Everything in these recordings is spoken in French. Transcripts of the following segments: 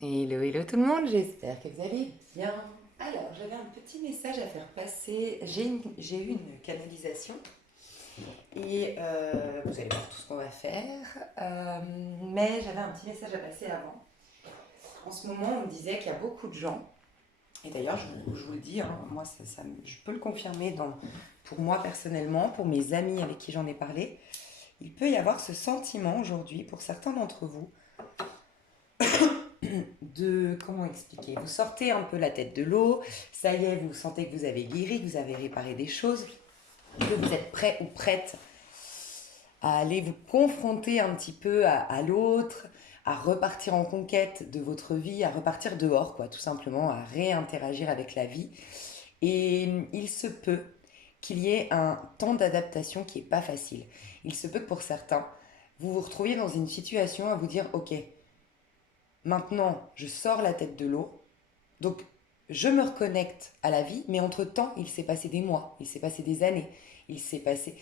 Hello, hello tout le monde, j'espère que vous allez bien. Alors, j'avais un petit message à faire passer. J'ai eu une canalisation et vous allez voir tout ce qu'on va faire. Mais j'avais un petit message à passer avant. En ce moment, on me disait qu'il y a beaucoup de gens, et d'ailleurs, je vous le dis, hein, moi, je peux le confirmer pour moi personnellement, pour mes amis avec qui j'en ai parlé. Il peut y avoir ce sentiment aujourd'hui, pour certains d'entre vous, comment expliquer, vous sortez un peu la tête de l'eau, ça y est, vous sentez que vous avez guéri, que vous avez réparé des choses, que vous êtes prêt ou prête à aller vous confronter un petit peu à l'autre, à repartir en conquête de votre vie, à repartir dehors, quoi, tout simplement, à réinteragir avec la vie. Et il se peut qu'il y ait un temps d'adaptation qui n'est pas facile. Il se peut que pour certains, vous vous retrouviez dans une situation à vous dire, ok, maintenant je sors la tête de l'eau, donc, je me reconnecte à la vie, mais entre-temps, il s'est passé des mois, il s'est passé des années, il s'est passé...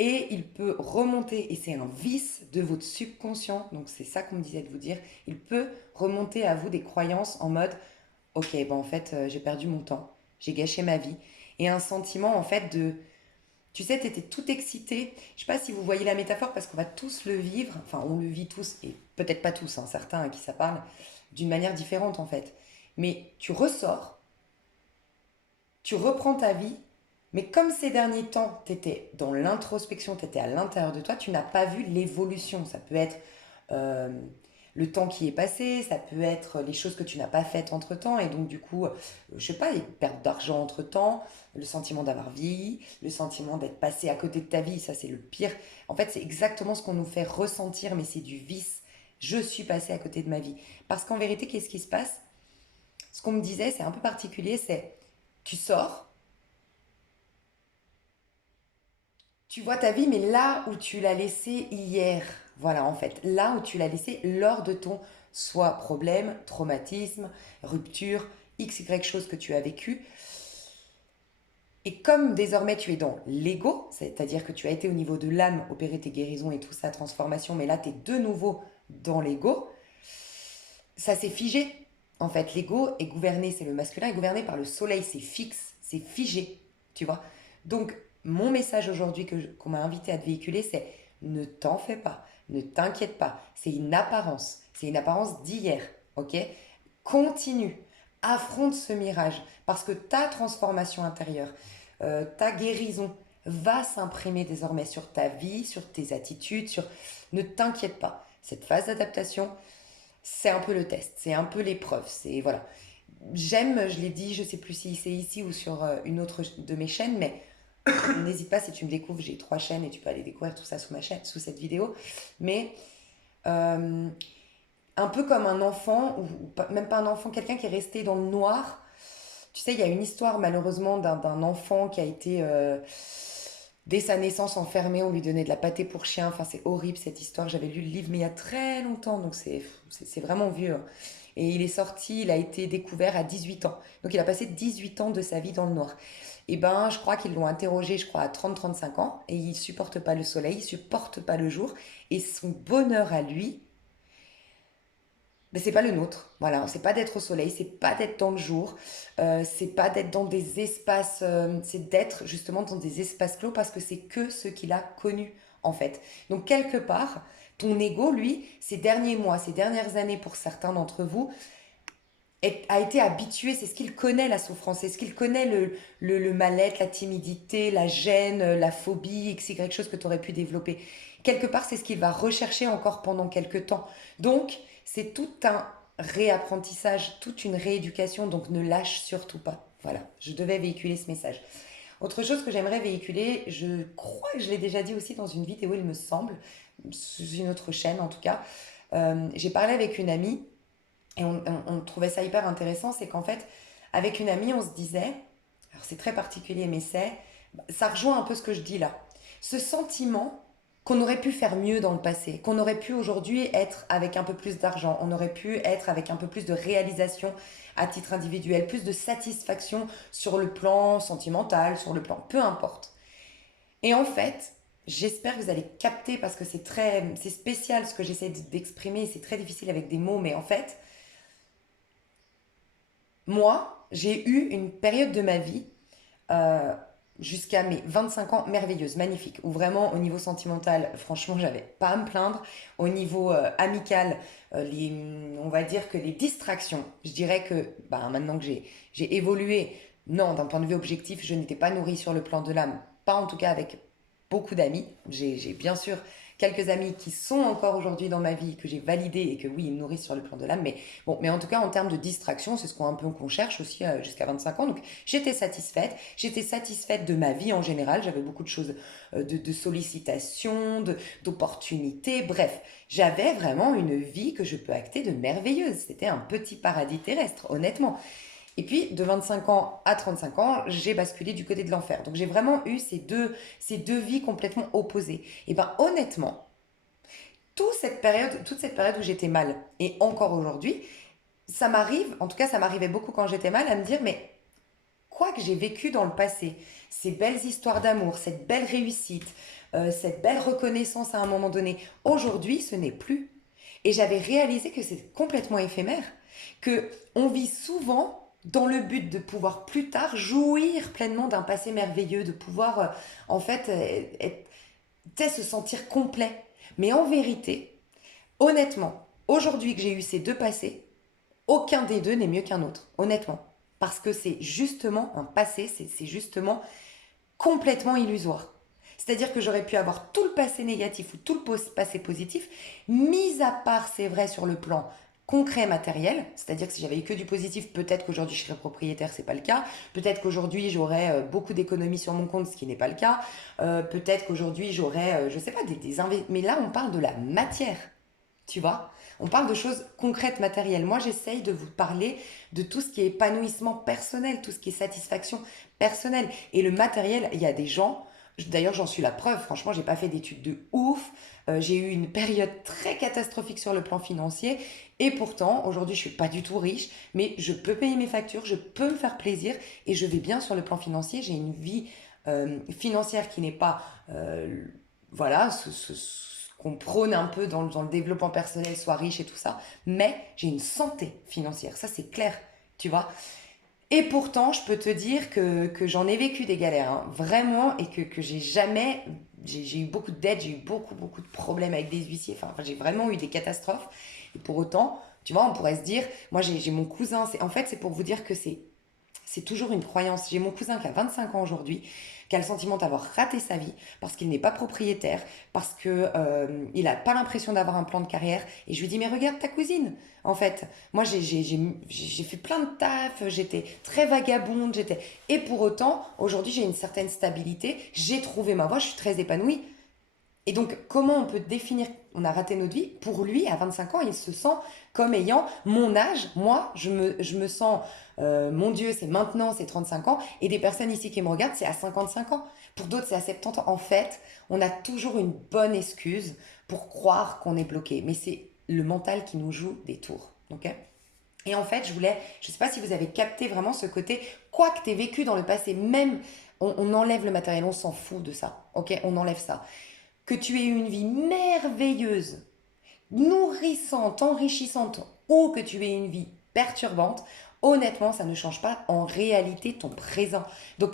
Et il peut remonter, et c'est un vice de votre subconscient, donc c'est ça qu'on me disait de vous dire, il peut remonter à vous des croyances en mode, ok, bon en fait, j'ai perdu mon temps, j'ai gâché ma vie, et un sentiment en fait de... Tu sais, t'étais tout excité, je sais pas si vous voyez la métaphore, parce qu'on va tous le vivre, enfin on le vit tous, et peut-être pas tous, hein, certains à qui ça parle, d'une manière différente en fait. Mais tu ressors, tu reprends ta vie, mais comme ces derniers temps, tu étais dans l'introspection, tu étais à l'intérieur de toi, tu n'as pas vu l'évolution. Ça peut être euh, le temps qui est passé, ça peut être les choses que tu n'as pas faites entre-temps, et donc du coup, je sais pas, une perte d'argent entre-temps, le sentiment d'avoir vieilli, le sentiment d'être passé à côté de ta vie, ça c'est le pire. En fait, c'est exactement ce qu'on nous fait ressentir, mais c'est du vice. Je suis passé à côté de ma vie. Parce qu'en vérité, qu'est-ce qui se passe? Ce qu'on me disait, c'est un peu particulier, c'est tu sors, tu vois ta vie, mais là où tu l'as laissée hier, voilà en fait, là où tu l'as laissée lors de ton soit problème, traumatisme, rupture, x, y chose que tu as vécu. Et comme désormais tu es dans l'ego, c'est-à-dire que tu as été au niveau de l'âme, opérer tes guérisons et tout ça, transformation, mais là tu es de nouveau dans l'ego, ça s'est figé. En fait, l'ego est gouverné, c'est le masculin, est gouverné par le soleil, c'est fixe, c'est figé, tu vois. Donc, mon message aujourd'hui qu'on m'a invité à te véhiculer, c'est ne t'en fais pas, ne t'inquiète pas, c'est une apparence d'hier, ok? Continue, affronte ce mirage, parce que ta transformation intérieure, ta guérison va s'imprimer désormais sur ta vie, sur tes attitudes, sur... Ne t'inquiète pas, cette phase d'adaptation, c'est un peu le test, c'est un peu l'épreuve, c'est voilà. J'aime, je l'ai dit, je sais plus si c'est ici ou sur une autre de mes chaînes, mais n'hésite pas si tu me découvres, j'ai trois chaînes et tu peux aller découvrir tout ça sous ma chaîne, sous cette vidéo. Mais euh, un peu comme un enfant, même pas un enfant, quelqu'un qui est resté dans le noir. Tu sais, il y a une histoire malheureusement d'un enfant qui a été dès sa naissance enfermé, on lui donnait de la pâtée pour chien. Enfin, c'est horrible cette histoire. J'avais lu le livre, mais il y a très longtemps, donc c'est vraiment vieux, hein. Et il est sorti, il a été découvert à 18 ans. Donc il a passé 18 ans de sa vie dans le noir. Et ben, je crois qu'ils l'ont interrogé, je crois, à 30-35 ans, et il supporte pas le soleil, il supporte pas le jour, et son bonheur à lui, mais c'est pas le nôtre. Voilà, c'est pas d'être au soleil, c'est pas d'être dans le jour, c'est pas d'être dans des espaces, c'est d'être justement dans des espaces clos parce que c'est que ce qu'il a connu en fait. Donc quelque part, ton ego, lui, ces derniers mois, ces dernières années pour certains d'entre vous, a été habitué, c'est ce qu'il connaît la souffrance, c'est ce qu'il connaît le mal-être, la timidité, la gêne, la phobie, x, y chose que tu aurais pu développer. Quelque part, c'est ce qu'il va rechercher encore pendant quelques temps. Donc, c'est tout un réapprentissage, toute une rééducation, donc ne lâche surtout pas. Voilà, je devais véhiculer ce message. Autre chose que j'aimerais véhiculer, je crois que je l'ai déjà dit aussi dans une vidéo, il me semble, sur une autre chaîne en tout cas. J'ai parlé avec une amie et on trouvait ça hyper intéressant, c'est qu'en fait, avec une amie, on se disait, alors c'est très particulier, mais ça rejoint un peu ce que je dis là. Ce sentiment qu'on aurait pu faire mieux dans le passé, qu'on aurait pu aujourd'hui être avec un peu plus d'argent, on aurait pu être avec un peu plus de réalisation à titre individuel, plus de satisfaction sur le plan sentimental, sur le plan, peu importe. Et en fait, j'espère que vous allez capter parce que c'est spécial ce que j'essaie d'exprimer, c'est très difficile avec des mots, mais en fait, Moi, j'ai eu une période de ma vie euh, jusqu'à mes 25 ans merveilleuse, magnifique, où vraiment au niveau sentimental, franchement, j'avais pas à me plaindre. Au niveau amical, on va dire que les distractions, je dirais que bah, maintenant que j'ai évolué, non, d'un point de vue objectif, je n'étais pas nourrie sur le plan de l'âme, pas en tout cas avec beaucoup d'amis. J'ai bien sûr quelques amis qui sont encore aujourd'hui dans ma vie, que j'ai validés et que oui, ils me nourrissent sur le plan de l'âme, mais bon, mais en tout cas en termes de distraction, c'est ce qu'on cherche aussi jusqu'à 25 ans. Donc j'étais satisfaite de ma vie en général, j'avais beaucoup de choses, de sollicitations, d'opportunités, bref, j'avais vraiment une vie que je peux acter de merveilleuse. C'était un petit paradis terrestre, honnêtement. Et puis, de 25 ans à 35 ans, j'ai basculé du côté de l'enfer. Donc, j'ai vraiment eu ces deux vies complètement opposées. Et ben, honnêtement, toute cette période où j'étais mal, et encore aujourd'hui, ça m'arrive, en tout cas, ça m'arrivait beaucoup quand j'étais mal, à me dire, mais quoi que j'ai vécu dans le passé, ces belles histoires d'amour, cette belle réussite, cette belle reconnaissance à un moment donné, aujourd'hui, ce n'est plus. Et j'avais réalisé que c'est complètement éphémère, que on vit souvent dans le but de pouvoir plus tard jouir pleinement d'un passé merveilleux, de pouvoir en fait se sentir complet. Mais en vérité, honnêtement, aujourd'hui que j'ai eu ces deux passés, aucun des deux n'est mieux qu'un autre, honnêtement. Parce que c'est justement un passé, c'est justement complètement illusoire. C'est-à-dire que j'aurais pu avoir tout le passé négatif ou tout le passé positif, mis à part, c'est vrai, sur le plan concret matériel, c'est-à-dire que si j'avais eu que du positif, peut-être qu'aujourd'hui je serais propriétaire, c'est pas le cas. Peut-être qu'aujourd'hui j'aurais beaucoup d'économies sur mon compte, ce qui n'est pas le cas. Peut-être qu'aujourd'hui j'aurais, je sais pas, mais là on parle de la matière, tu vois. On parle de choses concrètes, matérielles. Moi, j'essaye de vous parler de tout ce qui est épanouissement personnel, tout ce qui est satisfaction personnelle. Et le matériel, il y a des gens, d'ailleurs j'en suis la preuve, franchement, j'ai pas fait d'études de ouf. J'ai eu une période très catastrophique sur le plan financier. Et pourtant, aujourd'hui, je suis pas du tout riche, mais je peux payer mes factures, je peux me faire plaisir et je vais bien sur le plan financier. J'ai une vie financière qui n'est pas, voilà, qu'on prône un peu dans le développement personnel, soit riche et tout ça, mais j'ai une santé financière, ça c'est clair, tu vois. Et pourtant, je peux te dire que j'en ai vécu des galères, hein, vraiment, et que j'ai jamais, j'ai eu beaucoup de dettes, j'ai eu beaucoup de problèmes avec des huissiers, enfin j'ai vraiment eu des catastrophes. Et pour autant, tu vois, on pourrait se dire, moi j'ai mon cousin, en fait c'est pour vous dire que c'est toujours une croyance. J'ai mon cousin qui a 25 ans aujourd'hui, qui a le sentiment d'avoir raté sa vie parce qu'il n'est pas propriétaire, parce que il n'a pas l'impression d'avoir un plan de carrière. Et je lui dis, mais regarde ta cousine. En fait, moi, j'ai fait plein de taf, j'étais très vagabonde, et pour autant, aujourd'hui, j'ai une certaine stabilité, j'ai trouvé ma voie, je suis très épanouie. Et donc, comment on peut définir on a raté notre vie? Pour lui, à 25 ans, il se sent comme ayant mon âge. Moi, je me sens, mon Dieu, c'est maintenant, c'est 35 ans. Et des personnes ici qui me regardent, c'est à 55 ans. Pour d'autres, c'est à 70 ans. En fait, on a toujours une bonne excuse pour croire qu'on est bloqué. Mais c'est le mental qui nous joue des tours. Ok? Et en fait, je ne sais pas si vous avez capté vraiment ce côté, quoi que tu aies vécu dans le passé, même on enlève le matériel, on s'en fout de ça. Ok? On enlève ça, que tu aies eu une vie merveilleuse, nourrissante, enrichissante, ou que tu aies une vie perturbante, honnêtement, ça ne change pas en réalité ton présent. Donc,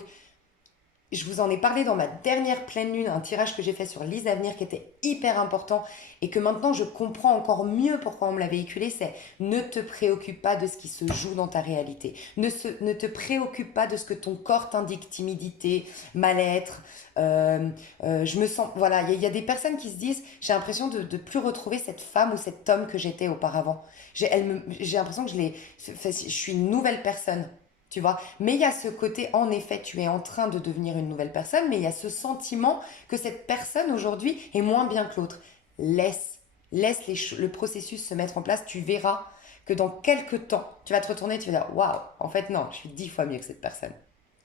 je vous en ai parlé dans ma dernière pleine lune, un tirage que j'ai fait sur Lise Avenir qui était hyper important et que maintenant je comprends encore mieux pourquoi on me l'a véhiculé, c'est ne te préoccupe pas de ce qui se joue dans ta réalité. Ne te préoccupe pas de ce que ton corps t'indique, timidité, mal-être. Je me sens... Voilà, il y a des personnes qui se disent, j'ai l'impression de ne plus retrouver cette femme ou cet homme que j'étais auparavant. J'ai l'impression que je suis une nouvelle personne. Tu vois, mais il y a ce côté, en effet, tu es en train de devenir une nouvelle personne, mais il y a ce sentiment que cette personne aujourd'hui est moins bien que l'autre. Laisse le processus se mettre en place, tu verras que dans quelques temps, tu vas te retourner, tu vas dire, waouh, en fait non, je suis 10 fois mieux que cette personne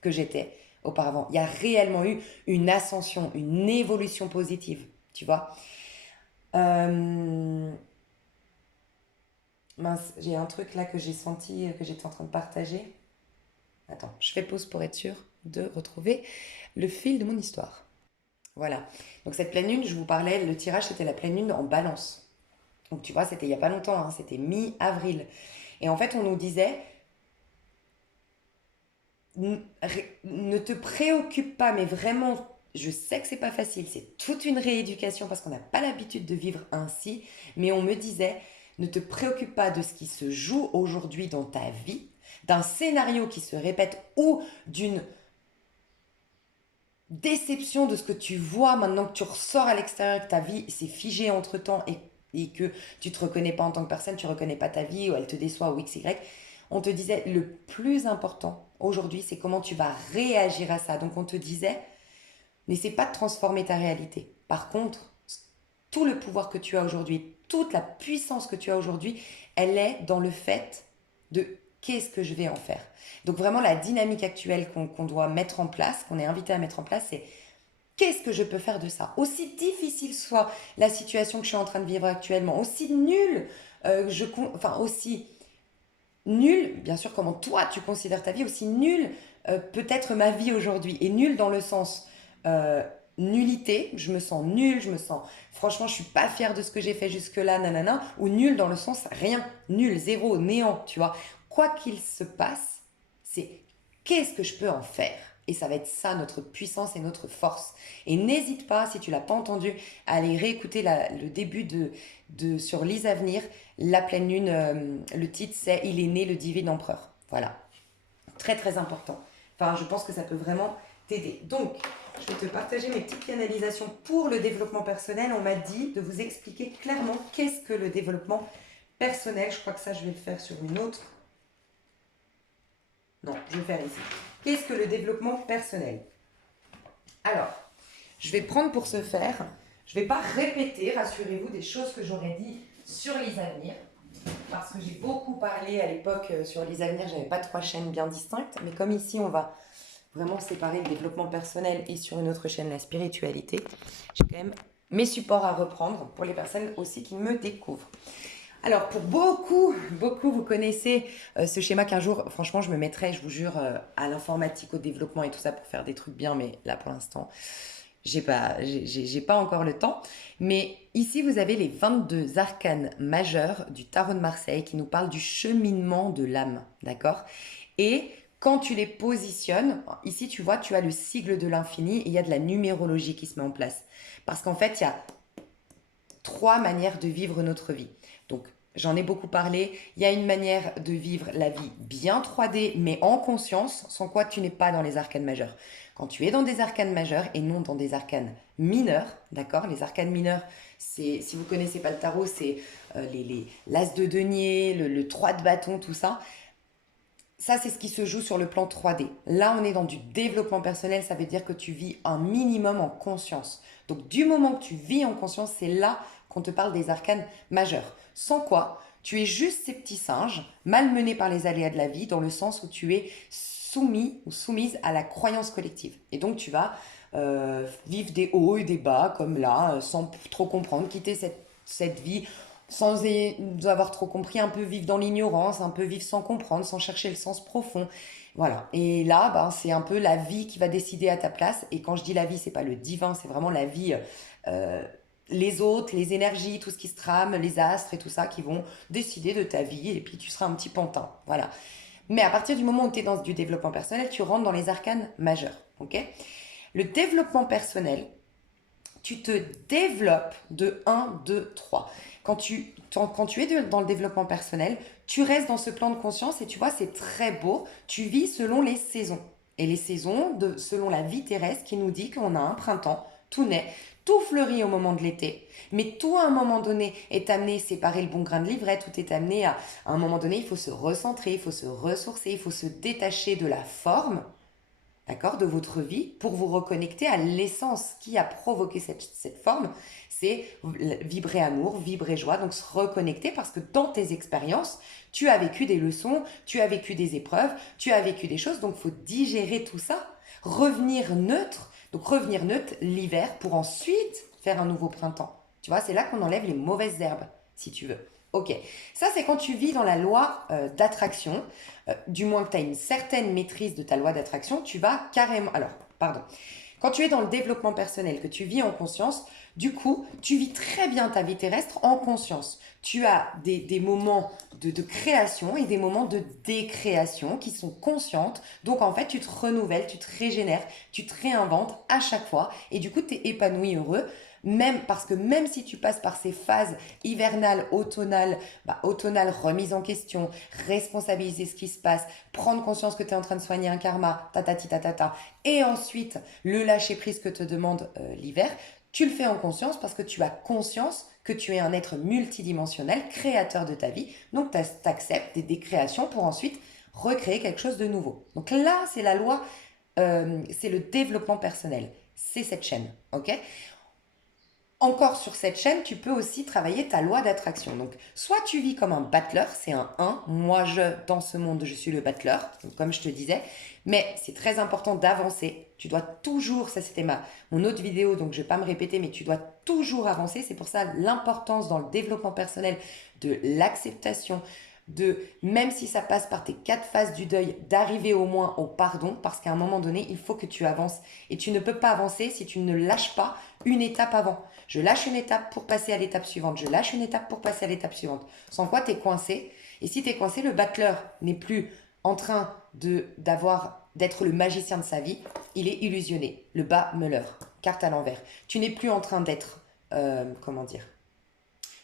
que j'étais auparavant. Il y a réellement eu une ascension, une évolution positive, tu vois. Euh, Mince, j'ai un truc là que j'ai senti, que j'étais en train de partager. Attends, je fais pause pour être sûre de retrouver le fil de mon histoire. Voilà. Donc cette pleine lune, je vous parlais, le tirage c'était la pleine lune en balance. Donc tu vois, c'était il n'y a pas longtemps, hein, c'était mi-avril. Et en fait, on nous disait, ne te préoccupe pas, mais vraiment, je sais que c'est pas facile, c'est toute une rééducation parce qu'on n'a pas l'habitude de vivre ainsi, mais on me disait, ne te préoccupe pas de ce qui se joue aujourd'hui dans ta vie, d'un scénario qui se répète ou d'une déception de ce que tu vois maintenant que tu ressors à l'extérieur, que ta vie s'est figée entre temps et que tu te reconnais pas en tant que personne, tu reconnais pas ta vie ou elle te déçoit ou x, y. On te disait le plus important aujourd'hui, c'est comment tu vas réagir à ça. Donc on te disait, n'essaie pas de transformer ta réalité. Par contre, tout le pouvoir que tu as aujourd'hui, toute la puissance que tu as aujourd'hui, elle est dans le fait de qu'est-ce que je vais en faire. Donc vraiment la dynamique actuelle qu'on doit mettre en place, qu'on est invité à mettre en place, c'est qu'est-ce que je peux faire de ça. Aussi difficile soit la situation que je suis en train de vivre actuellement, aussi nulle, enfin aussi nul, bien sûr, comment toi tu considères ta vie, aussi nul peut-être ma vie aujourd'hui. Et nul dans le sens euh, nullité, je me sens nul, je me sens, franchement, je suis pas fière de ce que j'ai fait jusque-là, nanana, ou nul dans le sens rien, nul, zéro, néant, tu vois. Quoi qu'il se passe, c'est qu'est-ce que je peux en faire? Et ça va être ça notre puissance et notre force. Et n'hésite pas, si tu l'as pas entendu, à aller réécouter le début sur Lise Avenir, la pleine lune, le titre c'est Il est né le divin empereur. Voilà, très très important. Enfin, je pense que ça peut vraiment t'aider. Donc, je vais te partager mes petites canalisations pour le développement personnel. On m'a dit de vous expliquer clairement qu'est-ce que le développement personnel. Je crois que ça, je vais le faire sur une autre. Non, je vais faire ici. Qu'est-ce que le développement personnel? Alors, je vais prendre pour ce faire, je ne vais pas répéter, rassurez-vous, des choses que j'aurais dit sur les avenirs, parce que j'ai beaucoup parlé à l'époque sur les avenirs, je n'avais pas trois chaînes bien distinctes, mais comme ici on va vraiment séparer le développement personnel et sur une autre chaîne la spiritualité, j'ai quand même mes supports à reprendre pour les personnes aussi qui me découvrent. Alors pour beaucoup, vous connaissez ce schéma qu'un jour, franchement, je me mettrai, je vous jure, à l'informatique, au développement et tout ça pour faire des trucs bien, mais là pour l'instant, j'ai pas encore le temps. Mais ici, vous avez les 22 arcanes majeurs du tarot de Marseille qui nous parlent du cheminement de l'âme, d'accord? Et quand tu les positionnes, ici, tu vois, tu as le sigle de l'infini et il y a de la numérologie qui se met en place. Parce qu'en fait, il y a trois manières de vivre notre vie. Donc, j'en ai beaucoup parlé. Il y a une manière de vivre la vie bien 3D, mais en conscience, sans quoi tu n'es pas dans les arcanes majeures. Quand tu es dans des arcanes majeures et non dans des arcanes mineurs, d'accord? Les arcanes mineurs, c'est, si vous connaissez pas le tarot, c'est l'as de denier, le 3 de bâton, tout ça. Ça, c'est ce qui se joue sur le plan 3D. Là, on est dans du développement personnel, ça veut dire que tu vis un minimum en conscience. Donc, du moment que tu vis en conscience, c'est là qu'on te parle des arcanes majeurs. Sans quoi, tu es juste ces petits singes, malmenés par les aléas de la vie, dans le sens où tu es soumis ou soumise à la croyance collective. Et donc, tu vas vivre des hauts et des bas, comme là, sans trop comprendre, quitter cette vie sans avoir trop compris, un peu vivre dans l'ignorance, un peu vivre sans comprendre, sans chercher le sens profond. Voilà. Et là, ben, c'est un peu la vie qui va décider à ta place. Et quand je dis la vie, c'est pas le divin, c'est vraiment la vie, euh, les autres, les énergies, tout ce qui se trame, les astres et tout ça qui vont décider de ta vie. Et puis tu seras un petit pantin. Voilà. Mais à partir du moment où tu es dans du développement personnel, tu rentres dans les arcanes majeurs. Ok? Le développement personnel, tu te développes de un, 2, 3. Quand tu es dans le développement personnel, tu restes dans ce plan de conscience et tu vois, c'est très beau. Tu vis selon les saisons. Et les saisons, selon la vie terrestre, qui nous dit qu'on a un printemps, tout naît, tout fleurit au moment de l'été. Mais tout à un moment donné est amené, séparer le bon grain de livret, tout est amené à un moment donné, il faut se recentrer, il faut se ressourcer, il faut se détacher de la forme, d'accord, de votre vie pour vous reconnecter à l'essence qui a provoqué cette forme. C'est vibrer amour, vibrer joie, donc se reconnecter parce que dans tes expériences, tu as vécu des leçons, tu as vécu des épreuves, tu as vécu des choses, donc il faut digérer tout ça, revenir neutre, donc revenir neutre l'hiver pour ensuite faire un nouveau printemps. Tu vois, c'est là qu'on enlève les mauvaises herbes, si tu veux. Ok, ça c'est quand tu vis dans la loi d'attraction, du moins que tu as une certaine maîtrise de ta loi d'attraction, tu vas carrément... Alors, pardon. Quand tu es dans le développement personnel, que tu vis en conscience, Du coup, tu vis très bien ta vie terrestre en conscience. Tu as des moments de création et des moments de décréation qui sont conscientes. Donc en fait, tu te renouvelles, tu te régénères, tu te réinventes à chaque fois. Et du coup, tu es épanoui, heureux. Même parce que même si tu passes par ces phases hivernales, automnales, automnale, remise en question, responsabiliser ce qui se passe, prendre conscience que tu es en train de soigner un karma, tatati tatata, et ensuite le lâcher prise que te demande l'hiver, tu le fais en conscience parce que tu as conscience que tu es un être multidimensionnel, créateur de ta vie, donc tu acceptes des créations pour ensuite recréer quelque chose de nouveau. Donc là, c'est la loi, c'est le développement personnel, c'est cette chaîne, ok? Encore sur cette chaîne, tu peux aussi travailler ta loi d'attraction. Donc, soit tu vis comme un battleur, c'est un 1. Moi, dans ce monde, je suis le battleur, comme je te disais. Mais c'est très important d'avancer. Tu dois toujours, ça c'était mon autre vidéo, donc je ne vais pas me répéter, mais tu dois toujours avancer. C'est pour ça l'importance dans le développement personnel de l'acceptation, même si ça passe par tes 4 phases du deuil, d'arriver au moins au pardon, parce qu'à un moment donné, il faut que tu avances. Et tu ne peux pas avancer si tu ne lâches pas une étape avant. Je lâche une étape pour passer à l'étape suivante. Je lâche une étape pour passer à l'étape suivante. Sans quoi, tu es coincé. Et si tu es coincé, le battleur n'est plus en train d'être le magicien de sa vie. Il est illusionné. Le bas me leurre. Carte à l'envers. Tu n'es plus en train d'être... comment dire,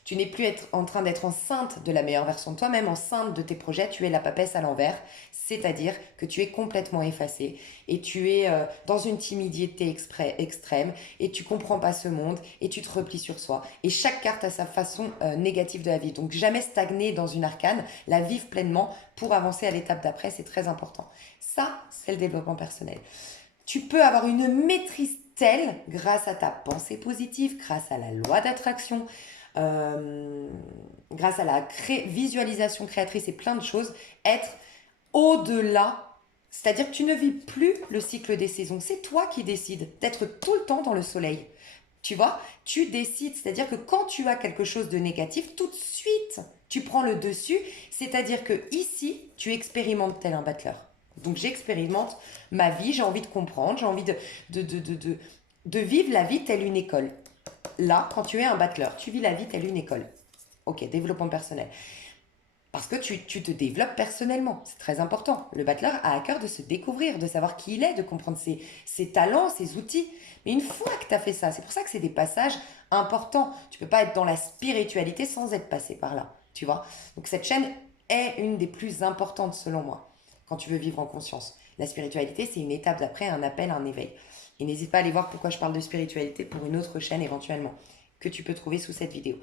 tu n'es plus en train d'être enceinte de la meilleure version de toi-même, enceinte de tes projets, tu es la papesse à l'envers, c'est-à-dire que tu es complètement effacé et tu es dans une timidité extrême et tu comprends pas ce monde et tu te replies sur soi. Et chaque carte a sa façon négative de la vie. Donc jamais stagner dans une arcane, la vivre pleinement pour avancer à l'étape d'après, c'est très important. Ça, c'est le développement personnel. Tu peux avoir une maîtrise telle grâce à ta pensée positive, grâce à la loi d'attraction, euh, grâce à la visualisation créatrice et plein de choses, être au-delà. C'est-à-dire que tu ne vis plus le cycle des saisons. C'est toi qui décides d'être tout le temps dans le soleil. Tu vois, tu décides. C'est-à-dire que quand tu as quelque chose de négatif, tout de suite, tu prends le dessus. C'est-à-dire que ici, tu expérimentes tel un battleur. Donc j'expérimente ma vie, j'ai envie de comprendre, j'ai envie de vivre la vie telle une école. Là, quand tu es un battleur, tu vis la vie telle une école. Ok, développement personnel. Parce que tu te développes personnellement, c'est très important. Le battleur a à cœur de se découvrir, de savoir qui il est, de comprendre ses talents, ses outils. Mais une fois que tu as fait ça, c'est pour ça que c'est des passages importants. Tu peux pas être dans la spiritualité sans être passé par là, tu vois. Donc cette chaîne est une des plus importantes selon moi, quand tu veux vivre en conscience. La spiritualité, c'est une étape d'après, un appel, un éveil. Et n'hésite pas à aller voir pourquoi je parle de spiritualité pour une autre chaîne éventuellement, que tu peux trouver sous cette vidéo.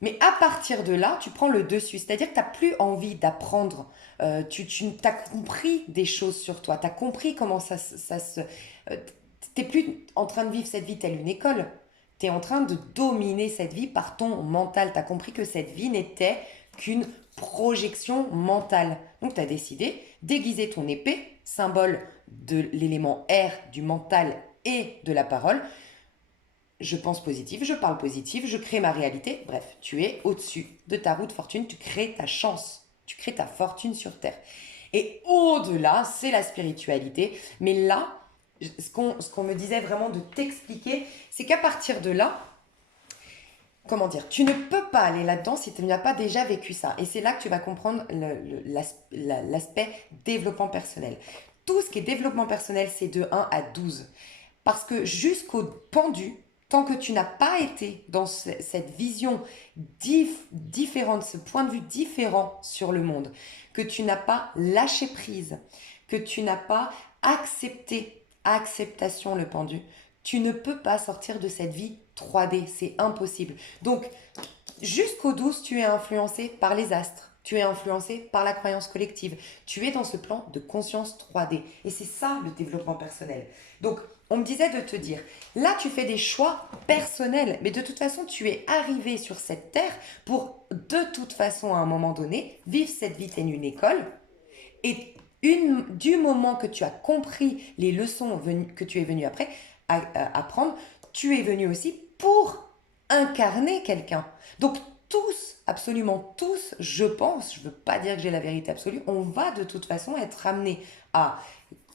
Mais à partir de là, tu prends le dessus. C'est-à-dire que tu n'as plus envie d'apprendre. Tu as compris des choses sur toi. Tu as compris comment ça se... Tu n'es plus en train de vivre cette vie telle une école. Tu es en train de dominer cette vie par ton mental. Tu as compris que cette vie n'était qu'une projection mentale. Donc tu as décidé d'aiguiser ton épée, symbole de l'élément R, du mental et de la parole. Je pense positif, je parle positif, je crée ma réalité. Bref, tu es au-dessus de ta roue de fortune, tu crées ta chance, tu crées ta fortune sur Terre. Et au-delà, c'est la spiritualité. Mais là, ce qu'on me disait vraiment de t'expliquer, c'est qu'à partir de là, comment dire, tu ne peux pas aller là-dedans si tu n'as pas déjà vécu ça. Et c'est là que tu vas comprendre l'aspect développement personnel. Tout ce qui est développement personnel, c'est de 1 à 12. Parce que jusqu'au pendu, tant que tu n'as pas été dans cette vision différente, ce point de vue différent sur le monde, que tu n'as pas lâché prise, que tu n'as pas accepté, acceptation le pendu, tu ne peux pas sortir de cette vie 3D, c'est impossible. Donc, jusqu'au 12, tu es influencé par les astres, tu es influencé par la croyance collective, tu es dans ce plan de conscience 3D. Et c'est ça le développement personnel. Donc, on me disait de te dire, là tu fais des choix personnels, mais de toute façon tu es arrivé sur cette terre pour de toute façon à un moment donné vivre cette vie telle une école. Et du moment que tu as compris les leçons que tu es venu après apprendre, tu es venu aussi pour incarner quelqu'un. Donc tous, absolument tous, je pense, je ne veux pas dire que j'ai la vérité absolue, on va de toute façon être amené à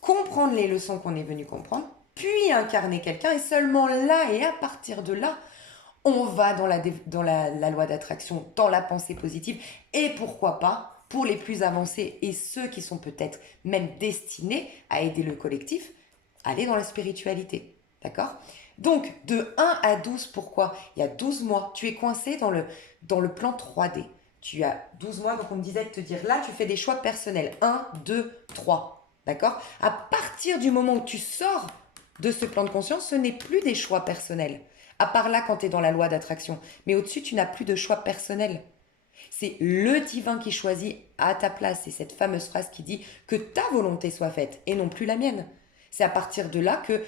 comprendre les leçons qu'on est venu comprendre, puis incarner quelqu'un, et seulement là, et à partir de là, on va dans la loi d'attraction, dans la pensée positive, et pourquoi pas, pour les plus avancés et ceux qui sont peut-être même destinés à aider le collectif, aller dans la spiritualité. D'accord? Donc, de 1 à 12, pourquoi? Il y a 12 mois, tu es coincé dans le plan 3D. Tu as 12 mois, donc on me disait de te dire, là, tu fais des choix personnels. 1, 2, 3. D'accord? À partir du moment où tu sors de ce plan de conscience, ce n'est plus des choix personnels. À part là, quand tu es dans la loi d'attraction. Mais au-dessus, tu n'as plus de choix personnels. C'est le divin qui choisit à ta place. C'est cette fameuse phrase qui dit que ta volonté soit faite et non plus la mienne. C'est à partir de là que,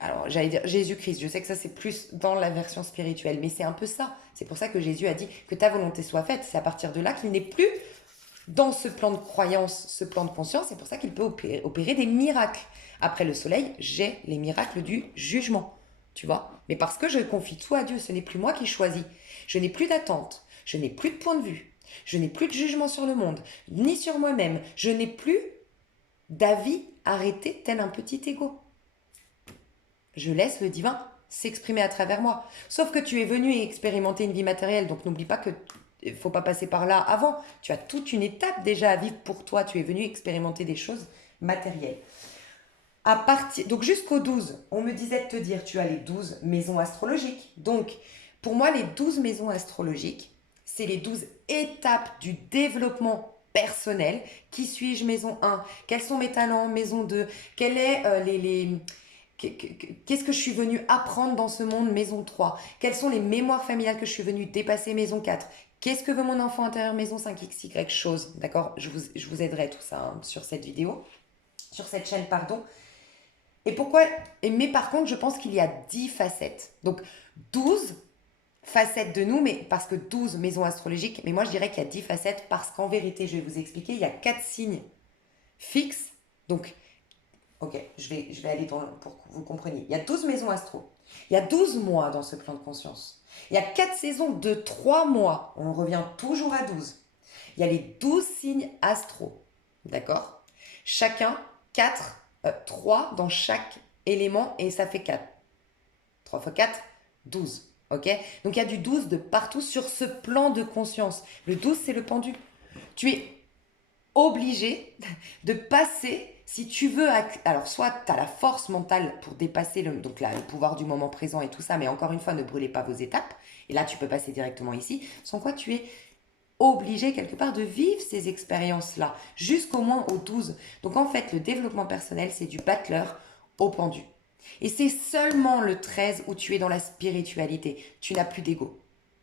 alors j'allais dire Jésus-Christ, je sais que ça c'est plus dans la version spirituelle, mais c'est un peu ça. C'est pour ça que Jésus a dit que ta volonté soit faite. C'est à partir de là qu'il n'est plus dans ce plan de croyance, ce plan de conscience. C'est pour ça qu'il peut opérer des miracles. Après le soleil, j'ai les miracles du jugement. Tu vois? Mais parce que je confie tout à Dieu, ce n'est plus moi qui choisis. Je n'ai plus d'attente, je n'ai plus de point de vue, je n'ai plus de jugement sur le monde, ni sur moi-même. Je n'ai plus d'avis arrêté tel un petit égo. Je laisse le divin s'exprimer à travers moi. Sauf que tu es venu expérimenter une vie matérielle, donc n'oublie pas que il ne faut pas passer par là avant. Tu as toute une étape déjà à vivre pour toi. Tu es venu expérimenter des choses matérielles. Donc jusqu'au 12, on me disait de te dire, tu as les 12 maisons astrologiques. Donc, pour moi, les 12 maisons astrologiques, c'est les 12 étapes du développement personnel. Qui suis-je, maison 1? Quels sont mes talents, maison 2? Quel est Qu'est-ce que je suis venue apprendre dans ce monde, maison 3? Quelles sont les mémoires familiales que je suis venue dépasser, maison 4? Qu'est-ce que veut mon enfant intérieur, maison 5XY chose? D'accord, je vous aiderai tout ça sur cette vidéo, sur cette chaîne, pardon. Et pourquoi? Mais par contre, je pense qu'il y a 10 facettes. Donc, 12 facettes de nous, mais parce que 12 maisons astrologiques, mais moi je dirais qu'il y a 10 facettes parce qu'en vérité, je vais vous expliquer, il y a 4 signes fixes. Donc, ok, je vais aller pour que vous compreniez. Il y a 12 maisons astro. Il y a 12 mois dans ce plan de conscience. Il y a 4 saisons de 3 mois. On revient toujours à 12. Il y a les 12 signes astro. D'accord? Chacun 4, 3 dans chaque élément et ça fait 4. 3 fois 4, 12. Ok? Donc il y a du 12 de partout sur ce plan de conscience. Le 12, c'est le pendu. Tu es obligé de passer, si tu veux, alors soit tu as la force mentale pour dépasser le pouvoir du moment présent et tout ça, mais encore une fois, ne brûlez pas vos étapes, et là tu peux passer directement ici, sans quoi tu es obligé quelque part de vivre ces expériences-là, jusqu'au moins au 12. Donc en fait, le développement personnel, c'est du battleur au pendu. Et c'est seulement le 13 où tu es dans la spiritualité, tu n'as plus d'ego.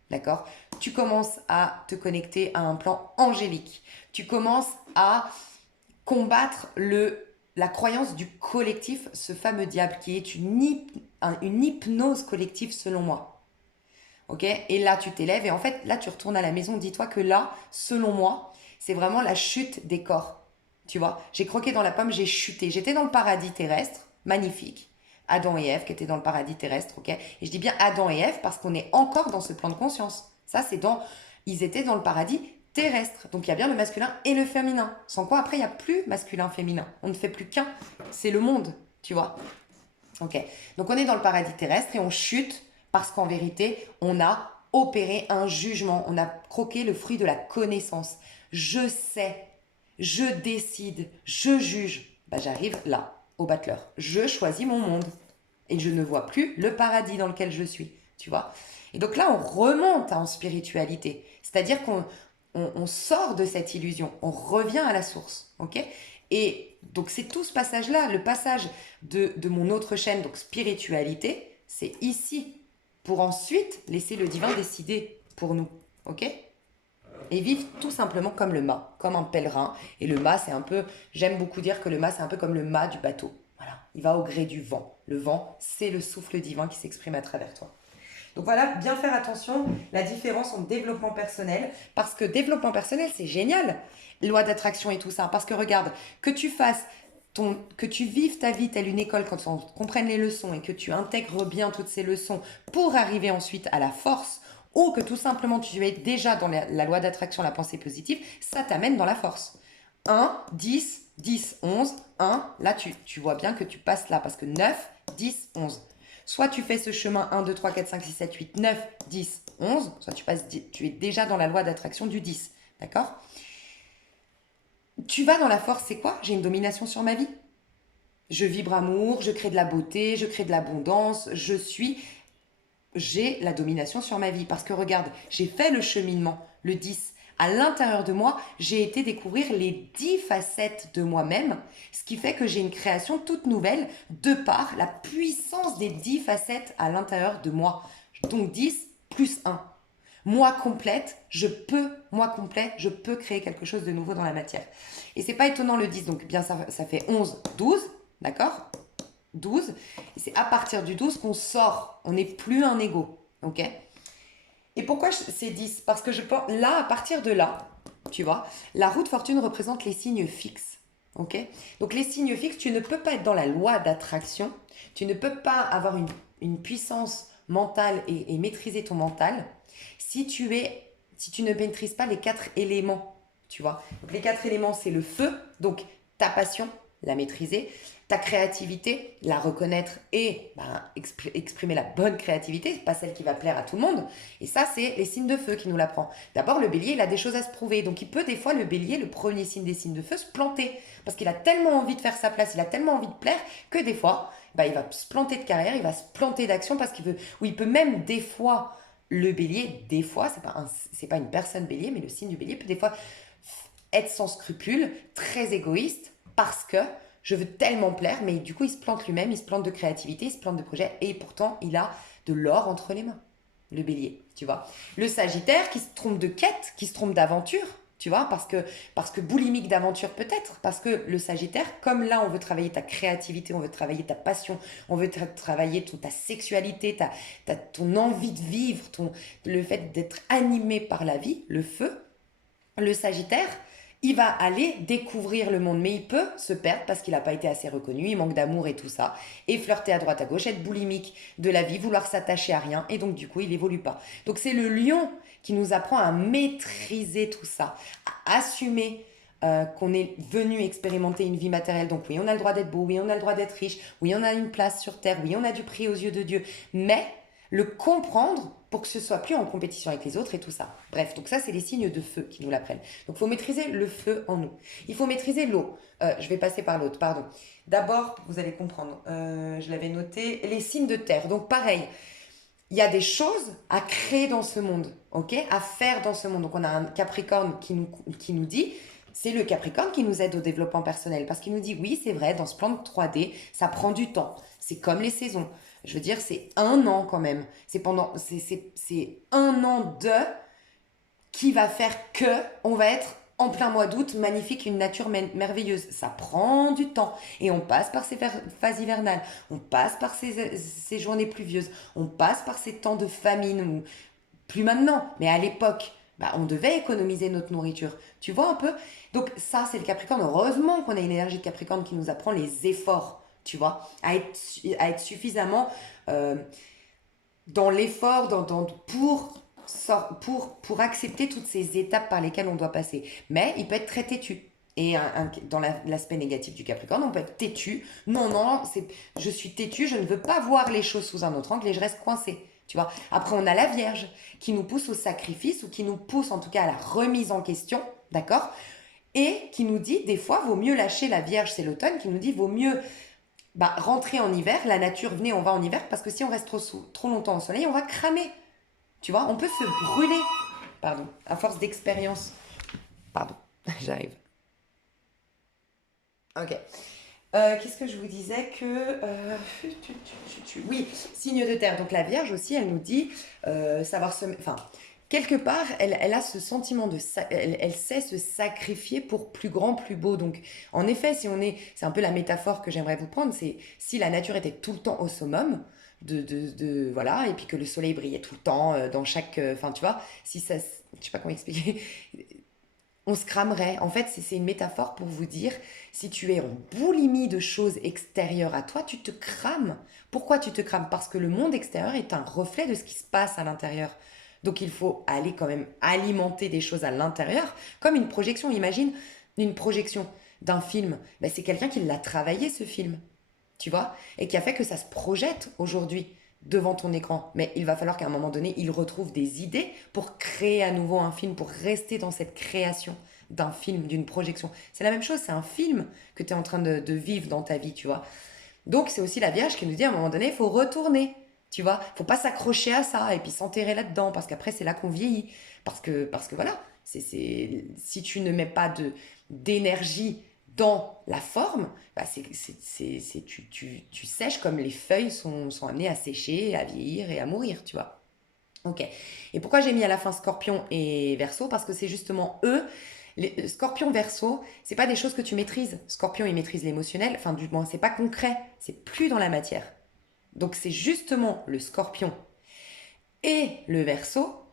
D'accord? Tu commences à te connecter à un plan angélique. Tu commences à combattre la croyance du collectif, ce fameux diable qui est une hypnose collective selon moi. Ok? Et là, tu t'élèves et en fait, là, tu retournes à la maison. Dis-toi que là, selon moi, c'est vraiment la chute des corps. Tu vois? J'ai croqué dans la pomme, j'ai chuté. J'étais dans le paradis terrestre, magnifique. Adam et Ève qui étaient dans le paradis terrestre, ok? Et je dis bien Adam et Ève parce qu'on est encore dans ce plan de conscience. Ça, ils étaient dans le paradis terrestre. Donc il y a bien le masculin et le féminin. Sans quoi, après, il n'y a plus masculin-féminin. On ne fait plus qu'un. C'est le monde, tu vois? Ok. Donc on est dans le paradis terrestre et on chute parce qu'en vérité, on a opéré un jugement. On a croqué le fruit de la connaissance. Je sais, je décide, je juge. Bah, j'arrive là, au battleur. Je choisis mon monde. Et je ne vois plus le paradis dans lequel je suis. Tu vois? Et donc là, on remonte en spiritualité. C'est-à-dire qu'on sort de cette illusion. On revient à la source. Ok? Et donc, c'est tout ce passage-là. Le passage de mon autre chaîne, donc spiritualité, c'est ici. Pour ensuite laisser le divin décider pour nous. Ok? Et vivre tout simplement comme le mât, comme un pèlerin. Et le mât, c'est un peu, j'aime beaucoup dire que le mât, c'est un peu comme le mât du bateau. Voilà, il va au gré du vent. Le vent, c'est le souffle divin qui s'exprime à travers toi. Donc voilà, bien faire attention, la différence entre développement personnel, parce que développement personnel, c'est génial, loi d'attraction et tout ça, parce que regarde, que tu vives ta vie telle une école quand on comprenne les leçons et que tu intègres bien toutes ces leçons pour arriver ensuite à la force, ou que tout simplement tu es déjà dans la loi d'attraction, la pensée positive, ça t'amène dans la force. 1, 10, 10, 11, 1. Là, tu vois bien que tu passes là parce que 9, 10, 11. Soit tu fais ce chemin 1, 2, 3, 4, 5, 6, 7, 8, 9, 10, 11. Soit tu es déjà dans la loi d'attraction du 10. D'accord? Tu vas dans la force, c'est quoi? J'ai une domination sur ma vie. Je vibre amour, je crée de la beauté, je crée de l'abondance, j'ai la domination sur ma vie. Parce que regarde, j'ai fait le cheminement, le 10. À l'intérieur de moi, j'ai été découvrir les 10 facettes de moi-même, ce qui fait que j'ai une création toute nouvelle de par la puissance des 10 facettes à l'intérieur de moi. Donc 10 plus 1. Moi complet, je peux créer quelque chose de nouveau dans la matière. Et c'est pas étonnant le 10, donc bien ça fait 11, 12, d'accord? 12. Et c'est à partir du 12 qu'on sort. On n'est plus un ego. Ok? Et pourquoi c'est 10? Parce que je pense, là, à partir de là, tu vois, la roue de fortune représente les signes fixes. Ok? Donc les signes fixes, tu ne peux pas être dans la loi d'attraction. Tu ne peux pas avoir une puissance mentale et maîtriser ton mental si tu ne maîtrises pas les quatre éléments. Tu vois? Donc les quatre éléments, c'est le feu, donc ta passion, la maîtriser, ta créativité, la reconnaître et ben, exprimer la bonne créativité, pas celle qui va plaire à tout le monde. Et ça, c'est les signes de feu qui nous l'apprend. D'abord, le bélier, il a des choses à se prouver. Donc, il peut des fois, le bélier, le premier signe des signes de feu, se planter. Parce qu'il a tellement envie de faire sa place, il a tellement envie de plaire, que des fois, ben, il va se planter de carrière, il va se planter d'action parce qu'il veut. Ou il peut même des fois, le bélier, des fois, c'est pas une personne bélier, mais le signe du bélier peut des fois être sans scrupules, très égoïste, parce que je veux tellement plaire, mais du coup, il se plante lui-même, il se plante de créativité, il se plante de projet, et pourtant, il a de l'or entre les mains, le bélier, tu vois. Le sagittaire qui se trompe de quête, qui se trompe d'aventure, tu vois, parce que boulimique d'aventure peut-être, parce que le sagittaire, comme là, on veut travailler ta créativité, on veut travailler ta passion, on veut travailler ta sexualité, ton envie de vivre, le fait d'être animé par la vie, le feu, le Sagittaire, il va aller découvrir le monde, mais il peut se perdre parce qu'il n'a pas été assez reconnu, il manque d'amour et tout ça, et flirter à droite à gauche, être boulimique de la vie, vouloir s'attacher à rien, et donc du coup il évolue pas. Donc c'est le lion qui nous apprend à maîtriser tout ça, à assumer qu'on est venu expérimenter une vie matérielle. Donc oui, on a le droit d'être beau, oui, on a le droit d'être riche, oui, on a une place sur terre, oui, on a du prix aux yeux de Dieu, mais le comprendre pour que ce soit plus en compétition avec les autres et tout ça. Bref, donc ça, c'est les signes de feu qui nous l'apprennent. Donc, il faut maîtriser le feu en nous. Il faut maîtriser l'eau. Je vais passer par l'autre, pardon. D'abord, vous allez comprendre, je l'avais noté, les signes de terre. Donc, pareil, il y a des choses à créer dans ce monde, ok? À faire dans ce monde. Donc, on a un Capricorne qui nous dit, c'est le Capricorne qui nous aide au développement personnel. Parce qu'il nous dit, oui, c'est vrai, dans ce plan de 3D, ça prend du temps. C'est comme les saisons. Je veux dire, c'est un an quand même. C'est un an de qui va faire que on va être en plein mois d'août, magnifique, une nature merveilleuse. Ça prend du temps. Et on passe par ces phases hivernales, on passe par ces journées pluvieuses, on passe par ces temps de famine, ou plus maintenant, mais à l'époque, bah, on devait économiser notre nourriture. Tu vois un peu? Donc ça, c'est le Capricorne. Heureusement qu'on a une énergie de Capricorne qui nous apprend les efforts, tu vois, à être suffisamment euh, dans l'effort, pour accepter toutes ces étapes par lesquelles on doit passer. Mais il peut être très têtu. Et dans l'aspect négatif du Capricorne, on peut être têtu. Non, non, je suis têtu, je ne veux pas voir les choses sous un autre angle et je reste coincé. Tu vois. Après, on a la Vierge qui nous pousse au sacrifice ou qui nous pousse en tout cas à la remise en question, d'accord? Et qui nous dit, des fois, vaut mieux lâcher la Vierge, c'est l'automne, qui nous dit, vaut mieux rentrer en hiver, la nature, venez, on va en hiver, parce que si on reste trop longtemps au soleil, on va cramer. Tu vois, on peut se brûler, pardon, à force d'expérience. Pardon, j'arrive. Ok. Qu'est-ce que je vous disais que... oui, signe de terre. Donc la Vierge aussi, elle nous dit savoir se... Enfin, quelque part, elle a ce sentiment elle sait se sacrifier pour plus grand, plus beau. Donc, en effet, si on est... C'est un peu la métaphore que j'aimerais vous prendre, c'est si la nature était tout le temps au summum, voilà, et puis que le soleil brillait tout le temps dans chaque... Enfin, tu vois, si ça... Je sais pas comment expliquer. On se cramerait. En fait, c'est une métaphore pour vous dire, si tu es en boulimie de choses extérieures à toi, tu te crames. Pourquoi tu te crames? Parce que le monde extérieur est un reflet de ce qui se passe à l'intérieur. Donc il faut aller quand même alimenter des choses à l'intérieur, comme une projection. Imagine une projection. d'un film, ben, c'est quelqu'un qui l'a travaillé ce film, tu vois, et qui a fait que ça se projette aujourd'hui devant ton écran. Mais il va falloir qu'à un moment donné, il retrouve des idées pour créer à nouveau un film, pour rester dans cette création d'un film, d'une projection. C'est la même chose, c'est un film que tu es en train de vivre dans ta vie, tu vois. Donc c'est aussi la Vierge qui nous dit à un moment donné, il faut retourner. Tu vois, faut pas s'accrocher à ça et puis s'enterrer là-dedans parce qu'après c'est là qu'on vieillit. Parce que voilà, si tu ne mets pas d'énergie dans la forme, bah tu sèches comme les feuilles sont amenées à sécher, à vieillir et à mourir, tu vois. Ok. Et pourquoi j'ai mis à la fin Scorpion et Verseau? Parce que c'est justement eux, les Scorpion, Verseau, c'est pas des choses que tu maîtrises. Scorpion, il maîtrise l'émotionnel, enfin du moins, c'est pas concret, c'est plus dans la matière. Donc c'est justement le Scorpion et le Verseau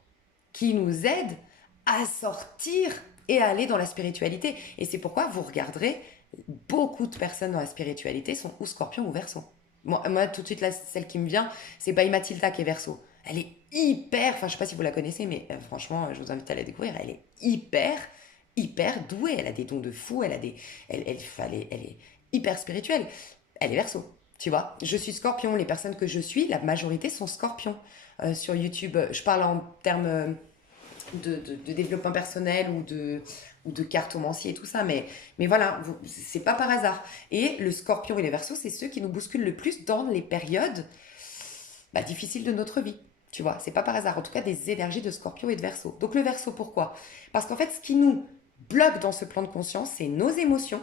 qui nous aident à sortir et à aller dans la spiritualité. Et c'est pourquoi vous regarderez, beaucoup de personnes dans la spiritualité sont ou Scorpion ou Verseau. Moi, tout de suite, là, celle qui me vient, c'est Baï Mathilda qui est Verseau. Elle est hyper, enfin je sais pas si vous la connaissez, mais franchement, je vous invite à la découvrir. Elle est hyper douée. Elle a des dons de fou. Elle est hyper spirituelle. Elle est Verseau. Tu vois, je suis Scorpion. Les personnes que je suis, la majorité sont Scorpions. Sur YouTube, je parle en termes de développement personnel ou de cartomancie et tout ça, mais voilà, c'est pas par hasard. Et le Scorpion et les Verseaux, c'est ceux qui nous bousculent le plus dans les périodes difficiles de notre vie. Tu vois, c'est pas par hasard. En tout cas, des énergies de Scorpion et de Verseau. Donc le Verseau, pourquoi? Parce qu'en fait, ce qui nous bloque dans ce plan de conscience, c'est nos émotions.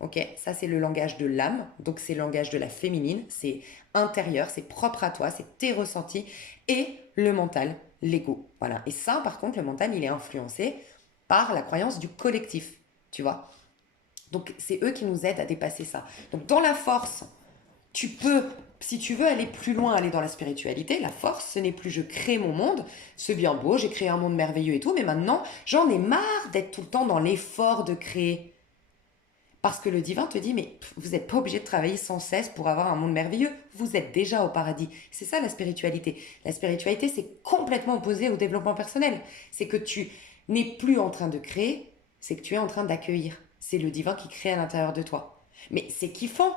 Ok, ça c'est le langage de l'âme, donc c'est le langage de la féminine, c'est intérieur, c'est propre à toi, c'est tes ressentis, et le mental, l'ego. Voilà. Et ça, par contre, le mental, il est influencé par la croyance du collectif, tu vois. Donc c'est eux qui nous aident à dépasser ça. Donc dans la force, tu peux, si tu veux aller plus loin, aller dans la spiritualité, la force, ce n'est plus je crée mon monde, c'est bien beau, j'ai créé un monde merveilleux et tout, mais maintenant, j'en ai marre d'être tout le temps dans l'effort de créer. Parce que le divin te dit, mais vous n'êtes pas obligé de travailler sans cesse pour avoir un monde merveilleux. Vous êtes déjà au paradis. C'est ça la spiritualité. La spiritualité, c'est complètement opposé au développement personnel. C'est que tu n'es plus en train de créer, c'est que tu es en train d'accueillir. C'est le divin qui crée à l'intérieur de toi. Mais c'est kiffant.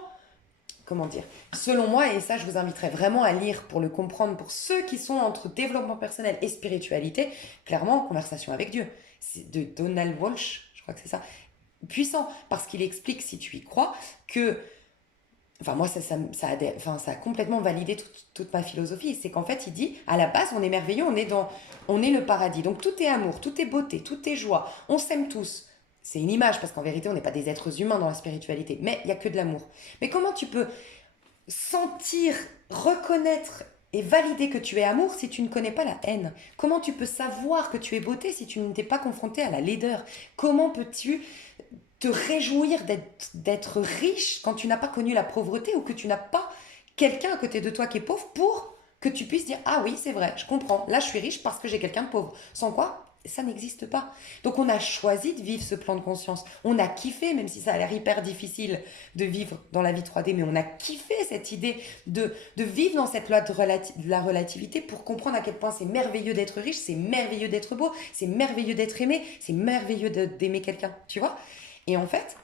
Comment dire? Selon moi, et ça je vous inviterai vraiment à lire pour le comprendre, pour ceux qui sont entre développement personnel et spiritualité, clairement, Conversation avec Dieu. C'est de Donald Walsh, je crois que c'est ça, puissant parce qu'il explique, si tu y crois, que, enfin moi ça a complètement validé toute ma philosophie. C'est qu'en fait il dit, à la base on est merveilleux, on est le paradis, donc tout est amour, tout est beauté, tout est joie, on s'aime tous. C'est une image parce qu'en vérité on n'est pas des êtres humains dans la spiritualité, mais il n'y a que de l'amour. Mais comment tu peux sentir, reconnaître et valider que tu es amour si tu ne connais pas la haine? Comment tu peux savoir que tu es beauté si tu ne t'es pas confronté à la laideur? Comment peux-tu te réjouir d'être riche quand tu n'as pas connu la pauvreté ou que tu n'as pas quelqu'un à côté de toi qui est pauvre pour que tu puisses dire ah oui c'est vrai, je comprends, là je suis riche parce que j'ai quelqu'un de pauvre. Sans quoi ça n'existe pas. Donc on a choisi de vivre ce plan de conscience. On a kiffé, même si ça a l'air hyper difficile de vivre dans la vie 3D, mais on a kiffé cette idée de vivre dans cette loi de la relativité pour comprendre à quel point c'est merveilleux d'être riche, c'est merveilleux d'être beau, c'est merveilleux d'être aimé, c'est merveilleux d'aimer quelqu'un, tu vois. Et en fait,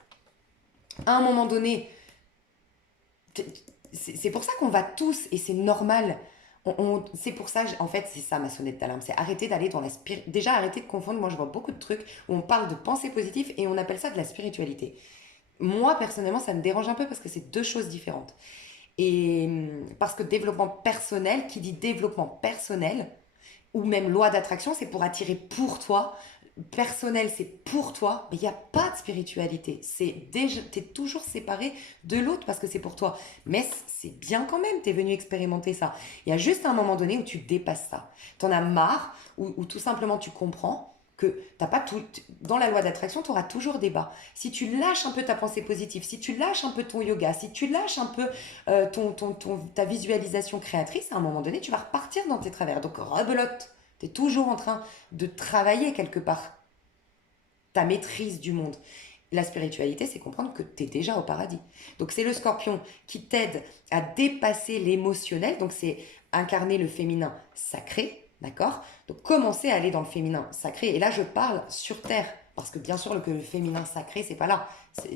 à un moment donné, c'est pour ça qu'on va tous, et c'est normal. C'est pour ça, en fait, c'est ça ma sonnette d'alarme. C'est arrêter d'aller dans la déjà arrêter de confondre. Moi, je vois beaucoup de trucs où on parle de pensée positive et on appelle ça de la spiritualité. Moi, personnellement, ça me dérange un peu parce que c'est deux choses différentes. Et parce que développement personnel, qui dit développement personnel, ou même loi d'attraction, c'est pour attirer pour toi. Personnel, c'est pour toi, mais il n'y a pas de spiritualité. T'es toujours séparé de l'autre parce que c'est pour toi. Mais c'est bien quand même, t'es venu expérimenter ça. Il y a juste un moment donné où tu dépasses ça. T'en as marre, ou tout simplement tu comprends que t'as pas tout. Dans la loi d'attraction, tu auras toujours des bas. Si tu lâches un peu ta pensée positive, si tu lâches un peu ton yoga, si tu lâches un peu ta visualisation créatrice, à un moment donné, tu vas repartir dans tes travers. Donc rebelote. Tu es toujours en train de travailler quelque part ta maîtrise du monde. La spiritualité, c'est comprendre que tu es déjà au paradis. Donc c'est le scorpion qui t'aide à dépasser l'émotionnel. Donc c'est incarner le féminin sacré. D'accord? Donc commencez à aller dans le féminin sacré. Et là, je parle sur Terre. Parce que bien sûr, le féminin sacré, c'est pas là.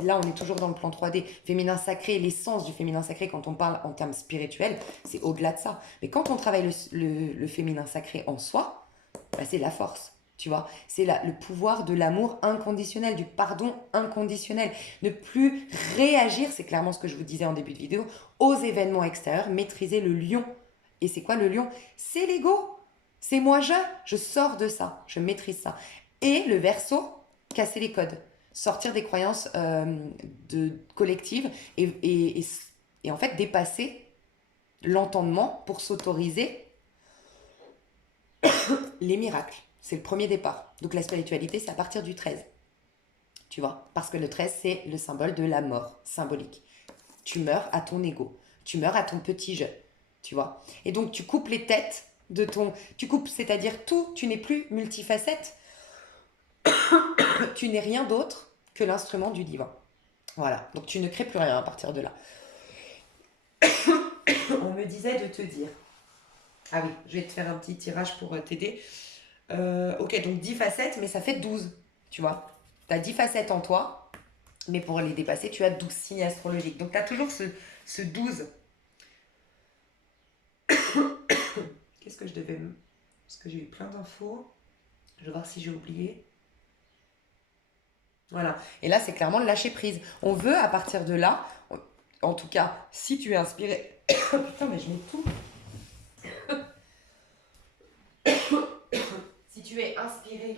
Là, on est toujours dans le plan 3D. Féminin sacré, l'essence du féminin sacré, quand on parle en termes spirituels, c'est au-delà de ça. Mais quand on travaille le féminin sacré en soi, bah, c'est la force. Tu vois, c'est le pouvoir de l'amour inconditionnel, du pardon inconditionnel. Ne plus réagir, c'est clairement ce que je vous disais en début de vidéo, aux événements extérieurs, maîtriser le lion. Et c'est quoi le lion? C'est l'ego. C'est moi, je sors de ça, je maîtrise ça. Et le verso, casser les codes, sortir des croyances collectives et en fait dépasser l'entendement pour s'autoriser les miracles. C'est le premier départ. Donc la spiritualité, c'est à partir du 13. Tu vois? Parce que le 13, c'est le symbole de la mort symbolique. Tu meurs à ton ego. Tu meurs à ton petit jeu. Tu vois? Et donc tu coupes les têtes de ton... Tu coupes, c'est-à-dire tout. Tu n'es plus multifacette. Tu n'es rien d'autre que l'instrument du divin. Voilà. Donc tu ne crées plus rien à partir de là. On me disait de te dire... Ah oui, je vais te faire un petit tirage pour t'aider. Ok, donc 10 facettes, mais ça fait 12. Tu vois? Tu as 10 facettes en toi, mais pour les dépasser, tu as 12 signes astrologiques. Donc tu as toujours ce 12. Qu'est-ce que je devais... Parce que j'ai eu plein d'infos. Je vais voir si j'ai oublié. Voilà. Et là, c'est clairement le lâcher prise. On veut, à partir de là, en tout cas, si tu es inspiré... Putain, mais je mets tout. Si tu es inspiré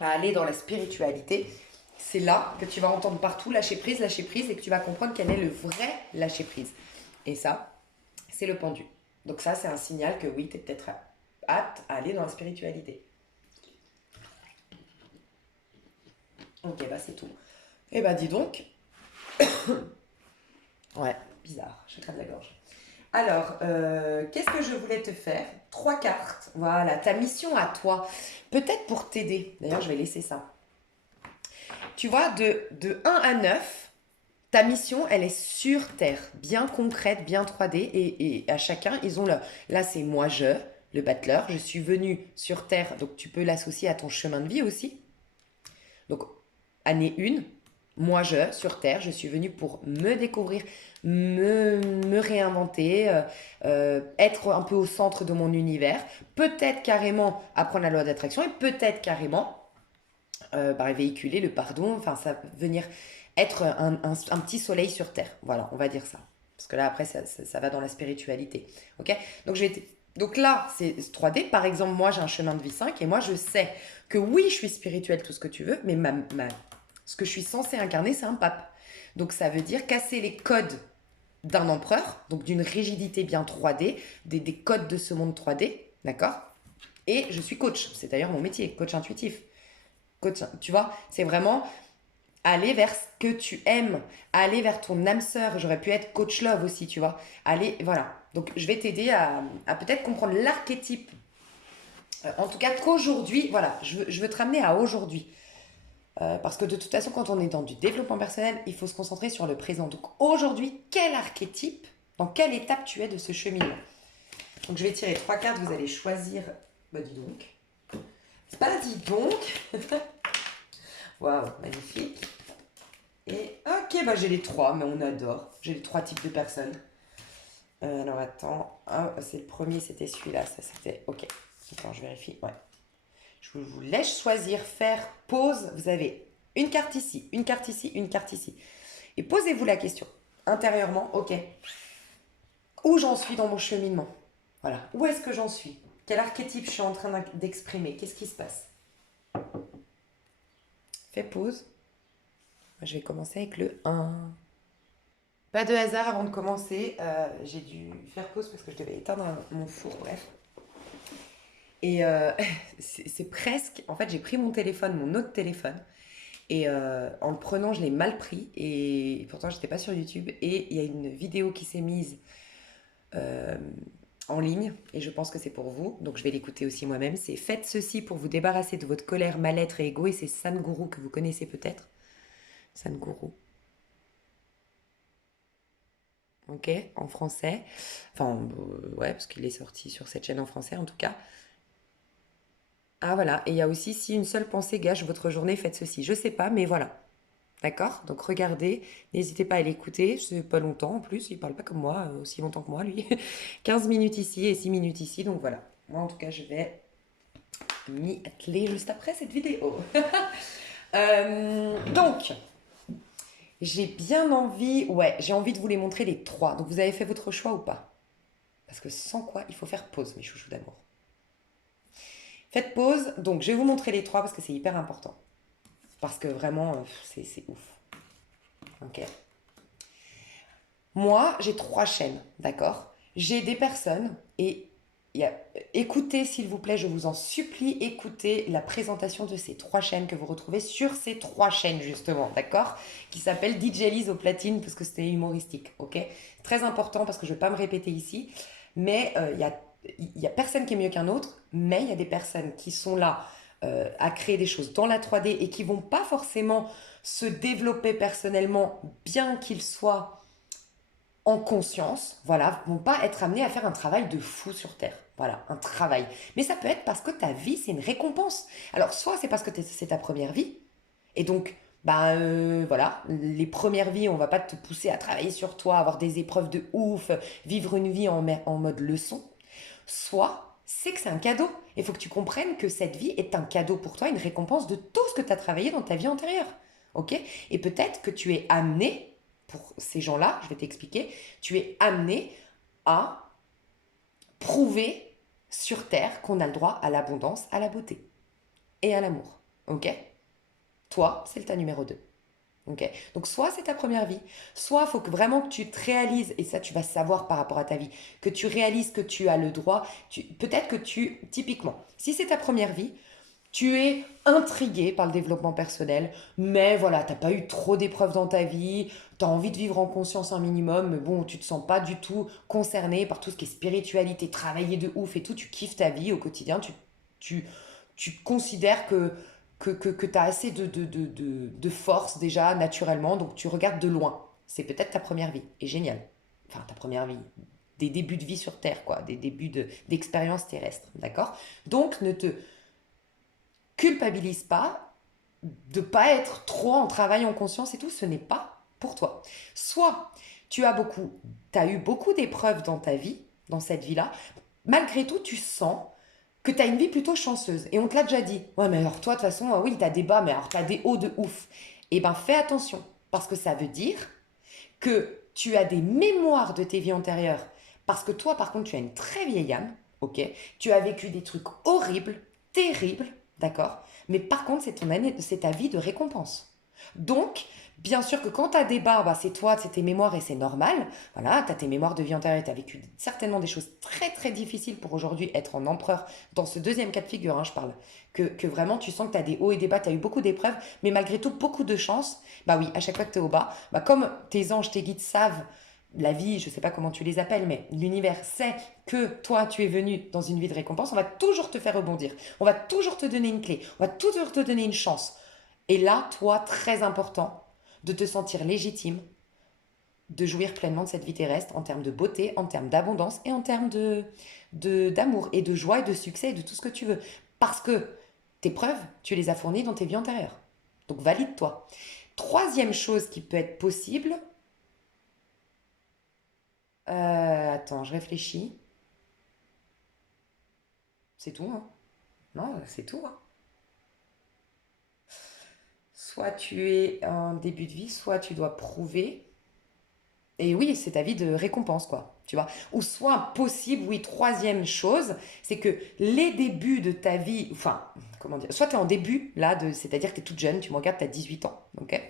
à aller dans la spiritualité, c'est là que tu vas entendre partout lâcher prise, et que tu vas comprendre quel est le vrai lâcher prise. Et ça, c'est le pendu. Donc ça, c'est un signal que oui, tu es peut-être apte à aller dans la spiritualité. Ok, bah c'est tout. Eh bah dis donc. Ouais, bizarre, chakra de la gorge. Alors, qu'est-ce que je voulais te faire? 3 cartes. Voilà, ta mission à toi. Peut-être pour t'aider. D'ailleurs, je vais laisser ça. Tu vois, de 1 à 9, ta mission, elle est sur Terre. Bien concrète, bien 3D. Et à chacun, ils ont leur... Là, c'est moi, le battleur. Je suis venu sur Terre. Donc, tu peux l'associer à ton chemin de vie aussi. Donc, année 1, moi, sur Terre, je suis venue pour me découvrir, me réinventer, être un peu au centre de mon univers, peut-être carrément apprendre la loi d'attraction et peut-être carrément véhiculer le pardon, enfin, ça venir être un petit soleil sur Terre. Voilà, on va dire ça. Parce que là, après, ça va dans la spiritualité. Ok? Donc là, c'est 3D. Par exemple, moi, j'ai un chemin de vie 5 et moi, je sais que oui, je suis spirituelle, tout ce que tu veux, mais ce que je suis censée incarner, c'est un pape. Donc ça veut dire casser les codes d'un empereur, donc d'une rigidité bien 3D, des codes de ce monde 3D, d'accord? Et je suis coach, c'est d'ailleurs mon métier, coach intuitif. Coach, tu vois, c'est vraiment aller vers ce que tu aimes, aller vers ton âme sœur. J'aurais pu être coach love aussi, tu vois. Aller, voilà. Donc je vais t'aider à peut-être comprendre l'archétype. En tout cas, qu'aujourd'hui, voilà, je veux te ramener à aujourd'hui. Parce que de toute façon, quand on est dans du développement personnel, il faut se concentrer sur le présent. Donc aujourd'hui, quel archétype, dans quelle étape tu es de ce cheminement? Donc je vais tirer 3 cartes, vous allez choisir. Bah dis donc. C'est pas dis donc. Waouh, magnifique. Et ok, bah j'ai les 3, mais on adore. J'ai les 3 types de personnes. Alors attends, c'est le premier, c'était celui-là, ça c'était... Ok, attends, je vérifie, ouais. Je vous laisse choisir, faire, pause. Vous avez une carte ici, une carte ici, une carte ici. Et posez-vous la question, intérieurement, ok, où j'en suis dans mon cheminement? Voilà, où est-ce que j'en suis? Quel archétype je suis en train d'exprimer? Qu'est-ce qui se passe? Fais pause. Je vais commencer avec le 1. Pas de hasard avant de commencer. J'ai dû faire pause parce que je devais éteindre mon four, bref. Et c'est presque... En fait, j'ai pris mon téléphone, mon autre téléphone. Et en le prenant, je l'ai mal pris. Et pourtant, j'étais pas sur YouTube. Et il y a une vidéo qui s'est mise euh, en ligne. Et je pense que c'est pour vous. Donc, je vais l'écouter aussi moi-même. C'est Faites ceci pour vous débarrasser de votre colère, mal-être et ego. Et c'est Sadhguru que vous connaissez peut-être. Sadhguru. ok, en français. Enfin, ouais, parce qu'il est sorti sur cette chaîne en français en tout cas. Ah voilà, et il y a aussi si une seule pensée gâche votre journée, faites ceci. Je sais pas, mais voilà. D'accord? Donc regardez, n'hésitez pas à l'écouter, c'est pas longtemps en plus, il parle pas comme moi, aussi longtemps que moi lui. 15 minutes ici et 6 minutes ici, donc voilà. Moi en tout cas je vais m'y atteler juste après cette vidéo. Donc, j'ai bien envie, ouais, j'ai envie de vous les montrer les trois. Donc vous avez fait votre choix ou pas? Parce que sans quoi, il faut faire pause, mes chouchous d'amour. Faites pause, donc je vais vous montrer les trois parce que c'est hyper important. Parce que vraiment, c'est ouf. Ok. Moi, j'ai trois chaînes, d'accord? J'ai des personnes et écoutez, s'il vous plaît, je vous en supplie, écoutez la présentation de ces trois chaînes que vous retrouvez sur ces trois chaînes, justement, d'accord? Qui s'appelle DJ Lise au platine, parce que c'était humoristique, ok? Très important parce que je ne vais pas me répéter ici, mais il y a personne qui est mieux qu'un autre, mais il y a des personnes qui sont là à créer des choses dans la 3D et qui vont pas forcément se développer personnellement, bien qu'ils soient en conscience, voilà, vont pas être amenés à faire un travail de fou sur Terre. Voilà, un travail. Mais ça peut être parce que ta vie, c'est une récompense. Alors, soit c'est parce que c'est ta première vie, et donc, voilà, les premières vies, on va pas te pousser à travailler sur toi, avoir des épreuves de ouf, vivre une vie en mode leçon. Soit c'est que c'est un cadeau. Il faut que tu comprennes que cette vie est un cadeau pour toi, une récompense de tout ce que tu as travaillé dans ta vie antérieure. Ok? Et peut-être que tu es amené, pour ces gens-là, je vais t'expliquer, tu es amené à prouver sur Terre qu'on a le droit à l'abondance, à la beauté et à l'amour. Ok? Toi, c'est le ta numéro 2. Ok. Donc soit c'est ta première vie, soit il faut que vraiment que tu te réalises, et ça tu vas savoir par rapport à ta vie, que tu réalises que tu as le droit, peut-être que typiquement, si c'est ta première vie, tu es intrigué par le développement personnel, mais voilà, t'as pas eu trop d'épreuves dans ta vie, tu as envie de vivre en conscience un minimum, mais bon, tu te sens pas du tout concerné par tout ce qui est spiritualité, travailler de ouf et tout, tu kiffes ta vie au quotidien, tu, tu considères que tu as assez de force déjà naturellement, donc tu regardes de loin. C'est peut-être ta première vie, et génial. Enfin, ta première vie, des débuts de vie sur Terre, quoi, des débuts d'expérience terrestre, d'accord? Donc, ne te culpabilise pas de pas être trop en travail en conscience et tout, ce n'est pas pour toi. Soit tu as eu beaucoup d'épreuves dans ta vie, dans cette vie-là, malgré tout, tu sens que tu as une vie plutôt chanceuse. Et on te l'a déjà dit. Ouais, mais alors toi, de toute façon, oui, tu as des bas, mais alors tu as des hauts de ouf. Eh ben, fais attention, parce que ça veut dire que tu as des mémoires de tes vies antérieures. Parce que toi, par contre, tu as une très vieille âme, ok? Tu as vécu des trucs horribles, terribles, d'accord? Mais par contre, c'est ta vie de récompense. Donc, bien sûr que quand tu as des bas, bah, c'est toi, c'est tes mémoires et c'est normal. Voilà, tu as tes mémoires de vie antérieure, tu as vécu certainement des choses très très difficiles pour aujourd'hui être en empereur. Dans ce deuxième cas de figure, hein, je parle. Que vraiment tu sens que tu as des hauts et des bas, tu as eu beaucoup d'épreuves, mais malgré tout beaucoup de chance. Bah oui, à chaque fois que tu es au bas, bah comme tes anges, tes guides savent, la vie, je sais pas comment tu les appelles, mais l'univers sait que toi, tu es venu dans une vie de récompense, on va toujours te faire rebondir. On va toujours te donner une clé. On va toujours te donner une chance. Et là, toi, très important, de te sentir légitime, de jouir pleinement de cette vie terrestre en termes de beauté, en termes d'abondance et en termes d'amour et de joie et de succès et de tout ce que tu veux. Parce que tes preuves, tu les as fournies dans tes vies antérieures. Donc valide-toi. Troisième chose qui peut être possible, attends, je réfléchis. C'est tout, hein? Non, c'est tout, hein? Soit tu es en début de vie, soit tu dois prouver. Et oui, c'est ta vie de récompense, quoi. Tu vois. Ou soit possible, oui, troisième chose, c'est que les débuts de ta vie, enfin, comment dire, soit tu es en début, là, c'est-à-dire que tu es toute jeune, tu me regardes, tu as 18 ans, ok?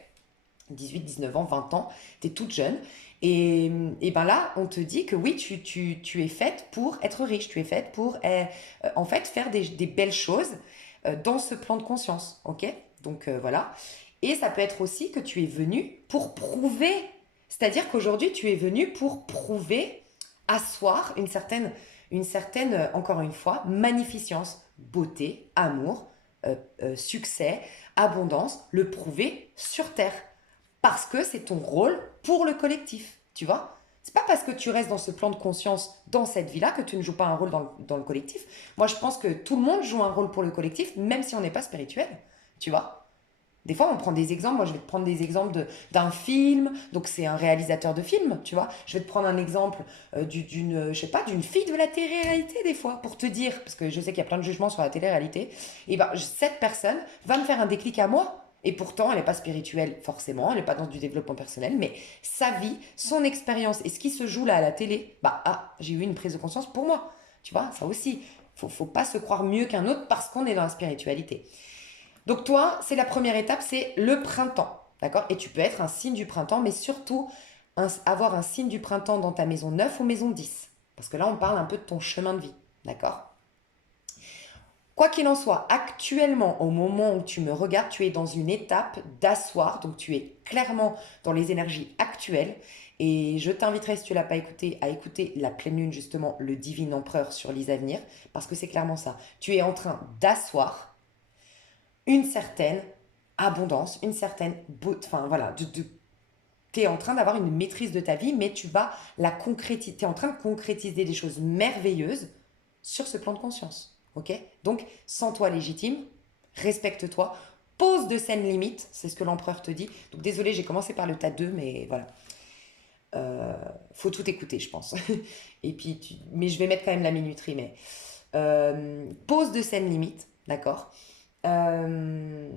18, 19 ans, 20 ans, tu es toute jeune. Et ben là, on te dit que oui, tu es faite pour être riche, tu es faite pour, en fait, faire des belles choses dans ce plan de conscience, ok? Donc voilà. Et ça peut être aussi que tu es venu pour prouver, c'est-à-dire qu'aujourd'hui, tu es venu pour prouver, asseoir une certaine, encore une fois, magnificence, beauté, amour, succès, abondance, le prouver sur Terre parce que c'est ton rôle pour le collectif, tu vois? C'est pas parce que tu restes dans ce plan de conscience, dans cette vie-là, que tu ne joues pas un rôle dans le collectif. Moi, je pense que tout le monde joue un rôle pour le collectif, même si on n'est pas spirituel. Tu vois? Des fois, on prend des exemples. Moi, je vais te prendre des exemples d'un film. Donc, c'est un réalisateur de film, tu vois. Je vais te prendre un exemple je sais pas, d'une fille de la télé-réalité, des fois, pour te dire, parce que je sais qu'il y a plein de jugements sur la télé-réalité. Et ben, cette personne va me faire un déclic à moi. Et pourtant, elle n'est pas spirituelle, forcément. Elle n'est pas dans du développement personnel. Mais sa vie, son expérience et ce qui se joue là à la télé, bah, ah, j'ai eu une prise de conscience pour moi. Tu vois, ça aussi. Faut pas se croire mieux qu'un autre parce qu'on est dans la spiritualité. Donc toi, c'est la première étape, c'est le printemps. D'accord? Et tu peux être un signe du printemps, mais surtout avoir un signe du printemps dans ta maison 9 ou maison 10. Parce que là, on parle un peu de ton chemin de vie. D'accord? Quoi qu'il en soit, actuellement, au moment où tu me regardes, tu es dans une étape d'asseoir. Donc tu es clairement dans les énergies actuelles. Et je t'inviterai, si tu ne l'as pas écouté, à écouter la pleine lune, justement, le divin empereur sur les avenirs. Parce que c'est clairement ça. Tu es en train d'asseoir une certaine abondance, une certaine beauté, enfin voilà, tu es en train d'avoir une maîtrise de ta vie, mais tu vas la concrétiser, tu es en train de concrétiser des choses merveilleuses sur ce plan de conscience. Ok? Donc, sens-toi légitime, respecte-toi, pose de saines limites, c'est ce que l'empereur te dit. Donc, désolé, j'ai commencé par le tas 2, mais voilà. Faut tout écouter, je pense. Et puis, mais je vais mettre quand même la minuterie, mais pose de saines limites, d'accord? Euh,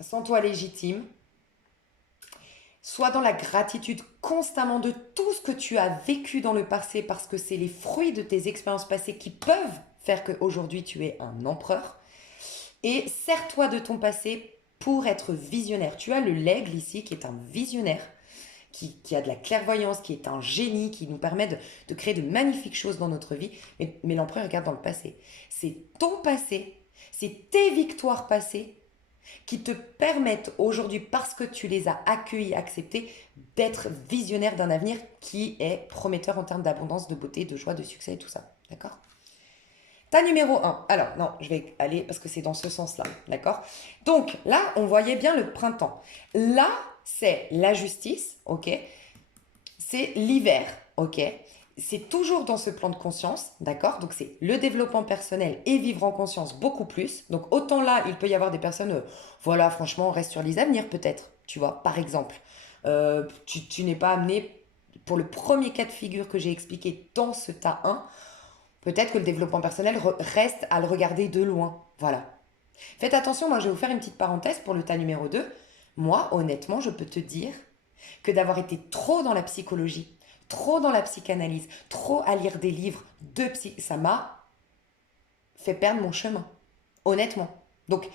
Sens-toi légitime. Sois dans la gratitude constamment de tout ce que tu as vécu dans le passé parce que c'est les fruits de tes expériences passées qui peuvent faire qu'aujourd'hui tu es un empereur. Et sers-toi de ton passé pour être visionnaire. Tu as le l'aigle ici qui est un visionnaire, qui a de la clairvoyance, qui est un génie, qui nous permet de créer de magnifiques choses dans notre vie. Mais l'empereur regarde dans le passé. C'est ton passé, c'est tes victoires passées qui te permettent aujourd'hui, parce que tu les as accueillis, acceptés, d'être visionnaire d'un avenir qui est prometteur en termes d'abondance, de beauté, de joie, de succès et tout ça. D'accord? Ta numéro un. Alors, non, je vais aller parce que c'est dans ce sens-là. D'accord? Donc, là, on voyait bien le printemps. Là, c'est la justice, ok? C'est l'hiver, ok? C'est toujours dans ce plan de conscience, d'accord? Donc c'est le développement personnel et vivre en conscience beaucoup plus. Donc autant là, il peut y avoir des personnes, voilà, franchement, on reste sur les avenirs peut-être, tu vois, par exemple. Tu n'es pas amené, pour le premier cas de figure que j'ai expliqué dans ce tas 1, peut-être que le développement personnel reste à le regarder de loin. Voilà. Faites attention, moi je vais vous faire une petite parenthèse pour le tas numéro 2. Moi, honnêtement, je peux te dire que d'avoir été trop dans la psychologie, trop dans la psychanalyse, trop à lire des livres de psy, ça m'a fait perdre mon chemin, honnêtement. Donc,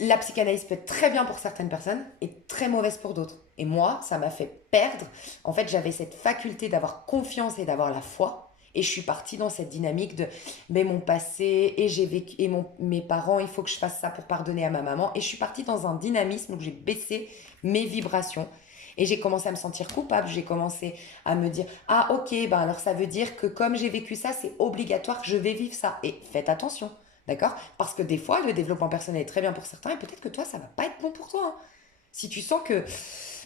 la psychanalyse peut être très bien pour certaines personnes et très mauvaise pour d'autres. Et moi, ça m'a fait perdre. En fait, j'avais cette faculté d'avoir confiance et d'avoir la foi. Et je suis partie dans cette dynamique de mais mon passé et j'ai vécu et mes parents, il faut que je fasse ça pour pardonner à ma maman. Et je suis partie dans un dynamisme où j'ai baissé mes vibrations. Et j'ai commencé à me sentir coupable, j'ai commencé à me dire ah ok, ben alors ça veut dire que comme j'ai vécu ça, c'est obligatoire que je vais vivre ça. Et faites attention, d'accord? Parce que des fois, le développement personnel est très bien pour certains et peut-être que toi, ça va pas être bon pour toi, hein. Si tu sens que,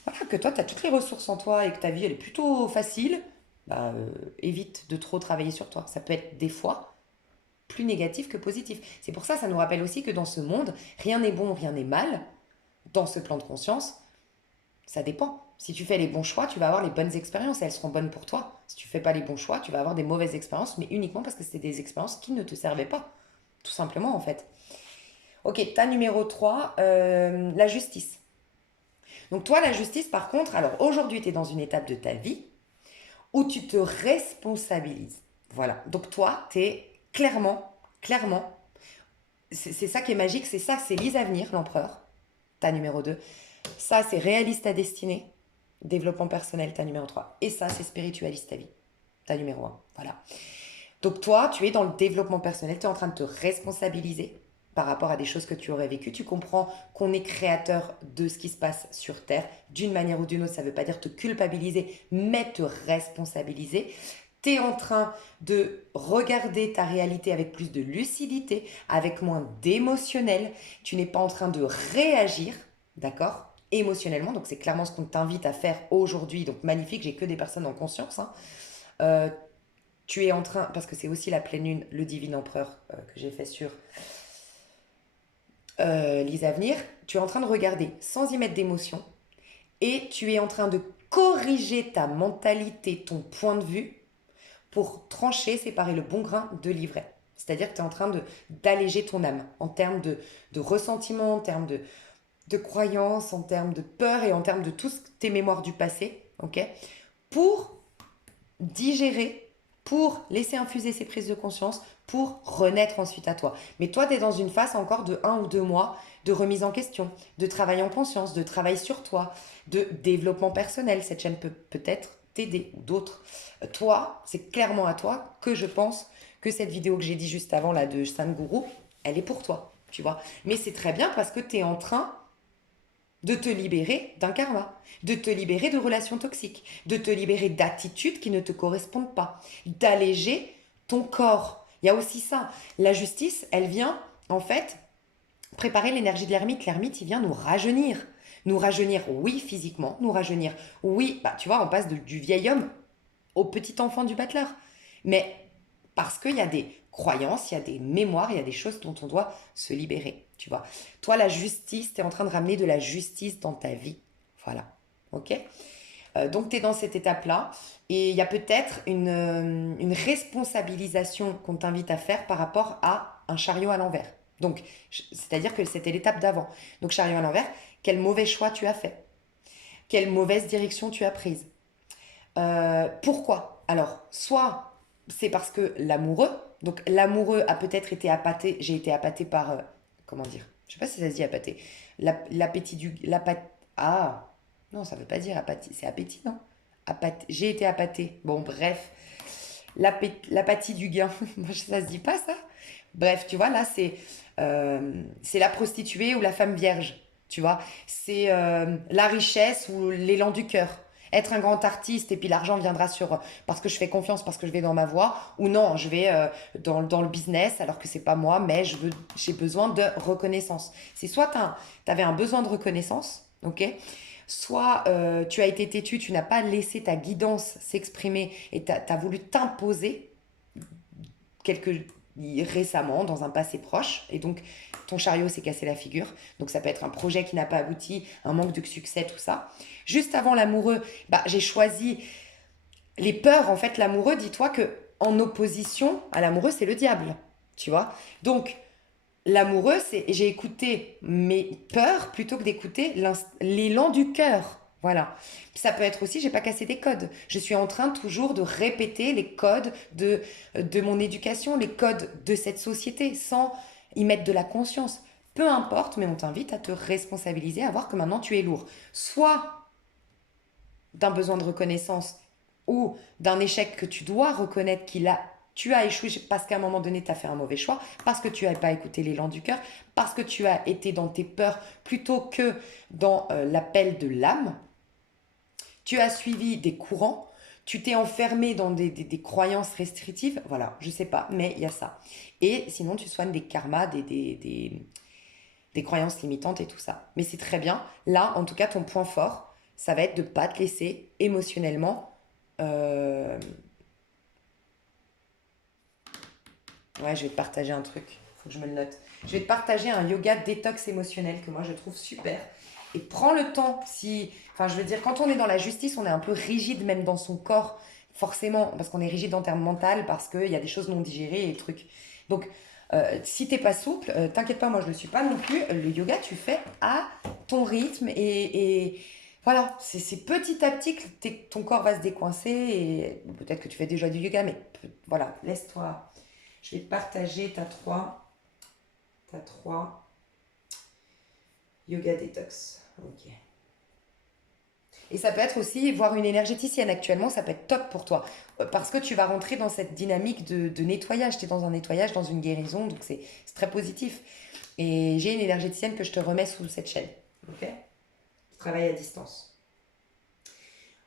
voilà, que toi, tu as toutes les ressources en toi et que ta vie, elle est plutôt facile, bah, évite de trop travailler sur toi. Ça peut être des fois plus négatif que positif. C'est pour ça, ça nous rappelle aussi que dans ce monde, rien n'est bon, rien n'est mal. Dans ce plan de conscience, ça dépend. Si tu fais les bons choix, tu vas avoir les bonnes expériences et elles seront bonnes pour toi. Si tu fais pas les bons choix, tu vas avoir des mauvaises expériences, mais uniquement parce que c'était des expériences qui ne te servaient pas. Tout simplement, en fait. Ok, ta numéro 3, la justice. Donc toi, la justice, par contre, alors aujourd'hui, tu es dans une étape de ta vie où tu te responsabilises. Voilà. Donc toi, tu es clairement, c'est ça qui est magique, c'est ça, c'est Lise Avenir, l'empereur, ta numéro 2. Ça, c'est réaliste ta destinée, développement personnel, ta numéro 3. Et ça, c'est spiritualiste ta vie, ta numéro 1. Voilà. Donc toi, tu es dans le développement personnel, tu es en train de te responsabiliser par rapport à des choses que tu aurais vécues. Tu comprends qu'on est créateur de ce qui se passe sur Terre d'une manière ou d'une autre. Ça ne veut pas dire te culpabiliser, mais te responsabiliser. Tu es en train de regarder ta réalité avec plus de lucidité, avec moins d'émotionnel. Tu n'es pas en train de réagir, d'accord? émotionnellement. Donc, c'est clairement ce qu'on t'invite à faire aujourd'hui. Donc, magnifique, j'ai que des personnes en conscience. Hein. Euh, Tu es en train, parce que c'est aussi la pleine lune, le divin empereur que j'ai fait sur Lise Avenir, tu es en train de regarder sans y mettre d'émotion et tu es en train de corriger ta mentalité, ton point de vue pour trancher, séparer le bon grain de l'ivraie. C'est-à-dire que tu es en train d'alléger ton âme en termes de ressentiment, en termes de croyances, en termes de peur et en termes de tous tes mémoires du passé, ok, pour digérer, pour laisser infuser ces prises de conscience, pour renaître ensuite à toi. Mais toi, tu es dans une phase encore de 1 ou 2 mois de remise en question, de travail en conscience, de travail sur toi, de développement personnel. Cette chaîne peut peut-être t'aider ou d'autres. Toi, c'est clairement à toi que je pense que cette vidéo que j'ai dit juste avant là de Sadhguru, elle est pour toi, tu vois. Mais c'est très bien parce que tu es en train de te libérer d'un karma, de te libérer de relations toxiques, de te libérer d'attitudes qui ne te correspondent pas, d'alléger ton corps. Il y a aussi ça. La justice, elle vient en fait préparer l'énergie de l'ermite. L'ermite, il vient nous rajeunir. Nous rajeunir, oui, physiquement, nous rajeunir, oui, bah, tu vois, on passe du vieil homme au petit enfant du battleur. Mais parce qu'il y a des croyances, il y a des mémoires, il y a des choses dont on doit se libérer, tu vois. Toi, la justice, tu es en train de ramener de la justice dans ta vie. Voilà, ok. Donc, tu es dans cette étape-là. Et il y a peut-être une responsabilisation qu'on t'invite à faire par rapport à un chariot à l'envers. Donc, c'est-à-dire que c'était l'étape d'avant. Donc, chariot à l'envers, quel mauvais choix tu as fait? Quelle mauvaise direction tu as prise? Pourquoi? Alors, soit c'est parce que l'amoureux, donc l'amoureux a peut-être été appâté, j'ai été appâté par, comment dire? Je sais pas si ça se dit appâté. L'appétit du, ah, non, ça veut pas dire appâté, c'est appétit, non? J'ai été appâté. Bon, bref, l'apathie du gain, ça se dit pas ça? Bref, tu vois, là, c'est la prostituée ou la femme vierge, tu vois. C'est la richesse ou l'élan du cœur. Être un grand artiste et puis l'argent viendra sur parce que je fais confiance, parce que je vais dans ma voie, ou non, je vais dans le business alors que c'est pas moi, mais j'ai besoin de reconnaissance. C'est soit tu avais un besoin de reconnaissance, ok? Soit tu as été têtu, tu n'as pas laissé ta guidance s'exprimer et tu as voulu t'imposer quelques récemment, dans un passé proche, et donc ton chariot s'est cassé la figure. Donc ça peut être un projet qui n'a pas abouti, un manque de succès, tout ça. Juste avant l'amoureux, bah, j'ai choisi les peurs. En fait, l'amoureux, dis-toi que en opposition à l'amoureux, c'est le diable, tu vois. Donc l'amoureux, c'est j'ai écouté mes peurs plutôt que d'écouter l'élan du cœur. Voilà. Ça peut être aussi, j'ai pas cassé des codes. Je suis en train toujours de répéter les codes de mon éducation, les codes de cette société, sans y mettre de la conscience. Peu importe, mais on t'invite à te responsabiliser, à voir que maintenant tu es lourd. Soit d'un besoin de reconnaissance ou d'un échec que tu dois reconnaître tu as échoué parce qu'à un moment donné, tu as fait un mauvais choix, parce que tu n'as pas écouté l'élan du cœur, parce que tu as été dans tes peurs plutôt que dans l'appel de l'âme. Tu as suivi des courants, tu t'es enfermé dans des croyances restrictives. Voilà, je sais pas, mais il y a ça. Et sinon, tu soignes des karmas, des croyances limitantes et tout ça. Mais c'est très bien. Là, en tout cas, ton point fort, ça va être de ne pas te laisser émotionnellement. Ouais, je vais te partager un truc. Faut que je me le note. Je vais te partager un yoga détox émotionnel que moi je trouve super. Et prends le temps si. Enfin, je veux dire, quand on est dans la justice, on est un peu rigide même dans son corps, forcément, parce qu'on est rigide en termes mental, parce qu'il y a des choses non digérées et des trucs. Donc, si t'es pas souple, t'inquiète pas, moi je le suis pas non plus. Le yoga, tu fais à ton rythme et voilà, c'est petit à petit que ton corps va se décoincer et peut-être que tu fais déjà du yoga, mais voilà, laisse-toi. Je vais te partager ta 3 yoga détox. Ok. Et ça peut être aussi voir une énergéticienne actuellement, ça peut être top pour toi. Parce que tu vas rentrer dans cette dynamique de nettoyage. Tu es dans un nettoyage, dans une guérison, donc c'est très positif. Et j'ai une énergéticienne que je te remets sous cette chaîne. Ok. Qui travaille à distance.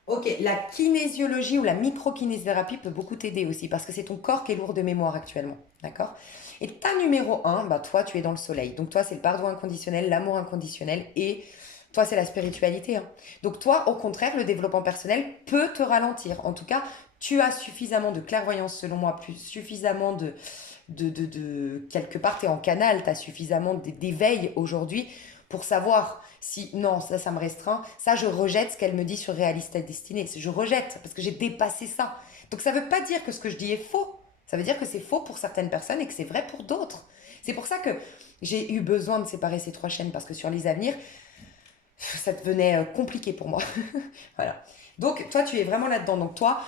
Ok, la kinésiologie ou la microkinésithérapie peut beaucoup t'aider aussi parce que c'est ton corps qui est lourd de mémoire actuellement. D'accord. Et ta numéro 1, bah toi, tu es dans le soleil. Donc toi, c'est le pardon inconditionnel, l'amour inconditionnel et Toi, c'est la spiritualité, hein. Donc toi, au contraire, le développement personnel peut te ralentir. En tout cas, tu as suffisamment de clairvoyance, selon moi, plus suffisamment quelque part, tu es en canal, tu as suffisamment d'éveil aujourd'hui pour savoir si, non, ça me restreint. Ça, je rejette ce qu'elle me dit sur Réaliste et Destinée. Je rejette parce que j'ai dépassé ça. Donc ça veut pas dire que ce que je dis est faux. Ça veut dire que c'est faux pour certaines personnes et que c'est vrai pour d'autres. C'est pour ça que j'ai eu besoin de séparer ces trois chaînes parce que sur les avenirs, ça devenait compliqué pour moi. Voilà. Donc, toi, tu es vraiment là-dedans. Donc, toi,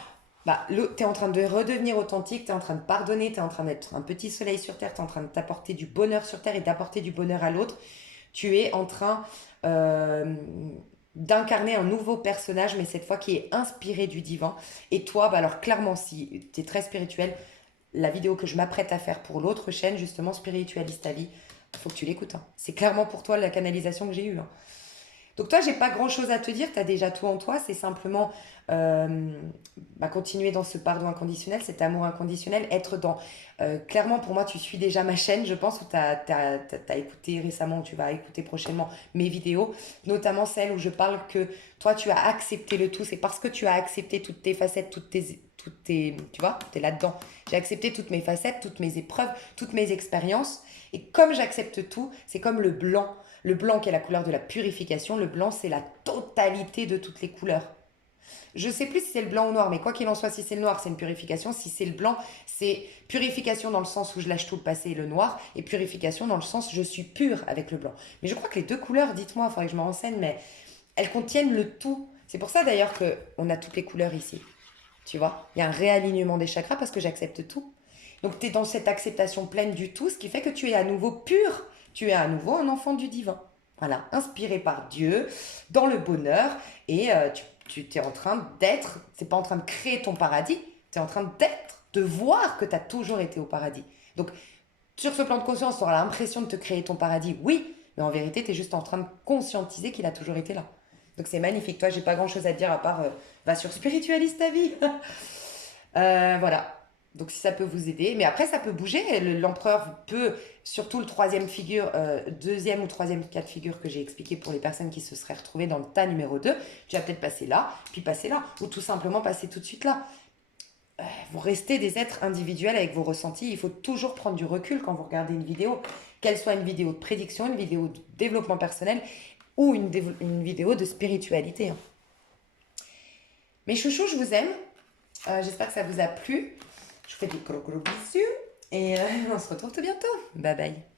bah, tu es en train de redevenir authentique, tu es en train de pardonner, tu es en train d'être un petit soleil sur Terre, tu es en train de t'apporter du bonheur sur Terre et d'apporter du bonheur à l'autre. Tu es en train d'incarner un nouveau personnage, mais cette fois qui est inspiré du divin. Et toi, bah, alors clairement, si tu es très spirituel, la vidéo que je m'apprête à faire pour l'autre chaîne, justement, Spiritualiste ta vie, il faut que tu l'écoutes, hein. C'est clairement pour toi la canalisation que j'ai eue, hein. Donc toi, j'ai pas grand-chose à te dire, tu as déjà tout en toi, c'est simplement continuer dans ce pardon inconditionnel, cet amour inconditionnel, être dans... clairement, pour moi, tu suis déjà ma chaîne, je pense, où tu as écouté récemment, ou tu vas écouter prochainement mes vidéos, notamment celle où je parle que toi, tu as accepté le tout, c'est parce que tu as accepté toutes tes facettes, tu vois, tu es là-dedans. J'ai accepté toutes mes facettes, toutes mes épreuves, toutes mes expériences, et comme j'accepte tout, c'est comme le blanc. Le blanc qui est la couleur de la purification, le blanc c'est la totalité de toutes les couleurs. Je sais plus si c'est le blanc ou noir, mais quoi qu'il en soit, si c'est le noir, c'est une purification. Si c'est le blanc, c'est purification dans le sens où je lâche tout le passé et le noir, et purification dans le sens où je suis pure avec le blanc. Mais je crois que les deux couleurs, dites-moi, il faudrait que je me renseigne, mais elles contiennent le tout. C'est pour ça d'ailleurs qu'on a toutes les couleurs ici. Tu vois, il y a un réalignement des chakras parce que j'accepte tout. Donc tu es dans cette acceptation pleine du tout, ce qui fait que tu es à nouveau pur. Tu es à nouveau un enfant du divin. Voilà, inspiré par Dieu, dans le bonheur, et tu es en train d'être, c'est pas en train de créer ton paradis, tu es en train d'être, de voir que tu as toujours été au paradis. Donc, sur ce plan de conscience, tu auras l'impression de te créer ton paradis, oui, mais en vérité, tu es juste en train de conscientiser qu'il a toujours été là. Donc, c'est magnifique. Toi, j'ai pas grand chose à te dire à part va sur Spiritualiste ta vie. Voilà. Donc si ça peut vous aider, mais après ça peut bouger. L'empereur peut, surtout le troisième figure, deuxième ou troisième cas de figure que j'ai expliqué pour les personnes qui se seraient retrouvées dans le tas numéro 2, tu vas peut-être passer là, puis passer là, ou tout simplement passer tout de suite là. Vous restez des êtres individuels avec vos ressentis. Il faut toujours prendre du recul quand vous regardez une vidéo, qu'elle soit une vidéo de prédiction, une vidéo de développement personnel ou une vidéo de spiritualité, hein. Mes chouchous, je vous aime. J'espère que ça vous a plu. Je vous fais des gros gros bisous et on se retrouve tout bientôt. Bye bye.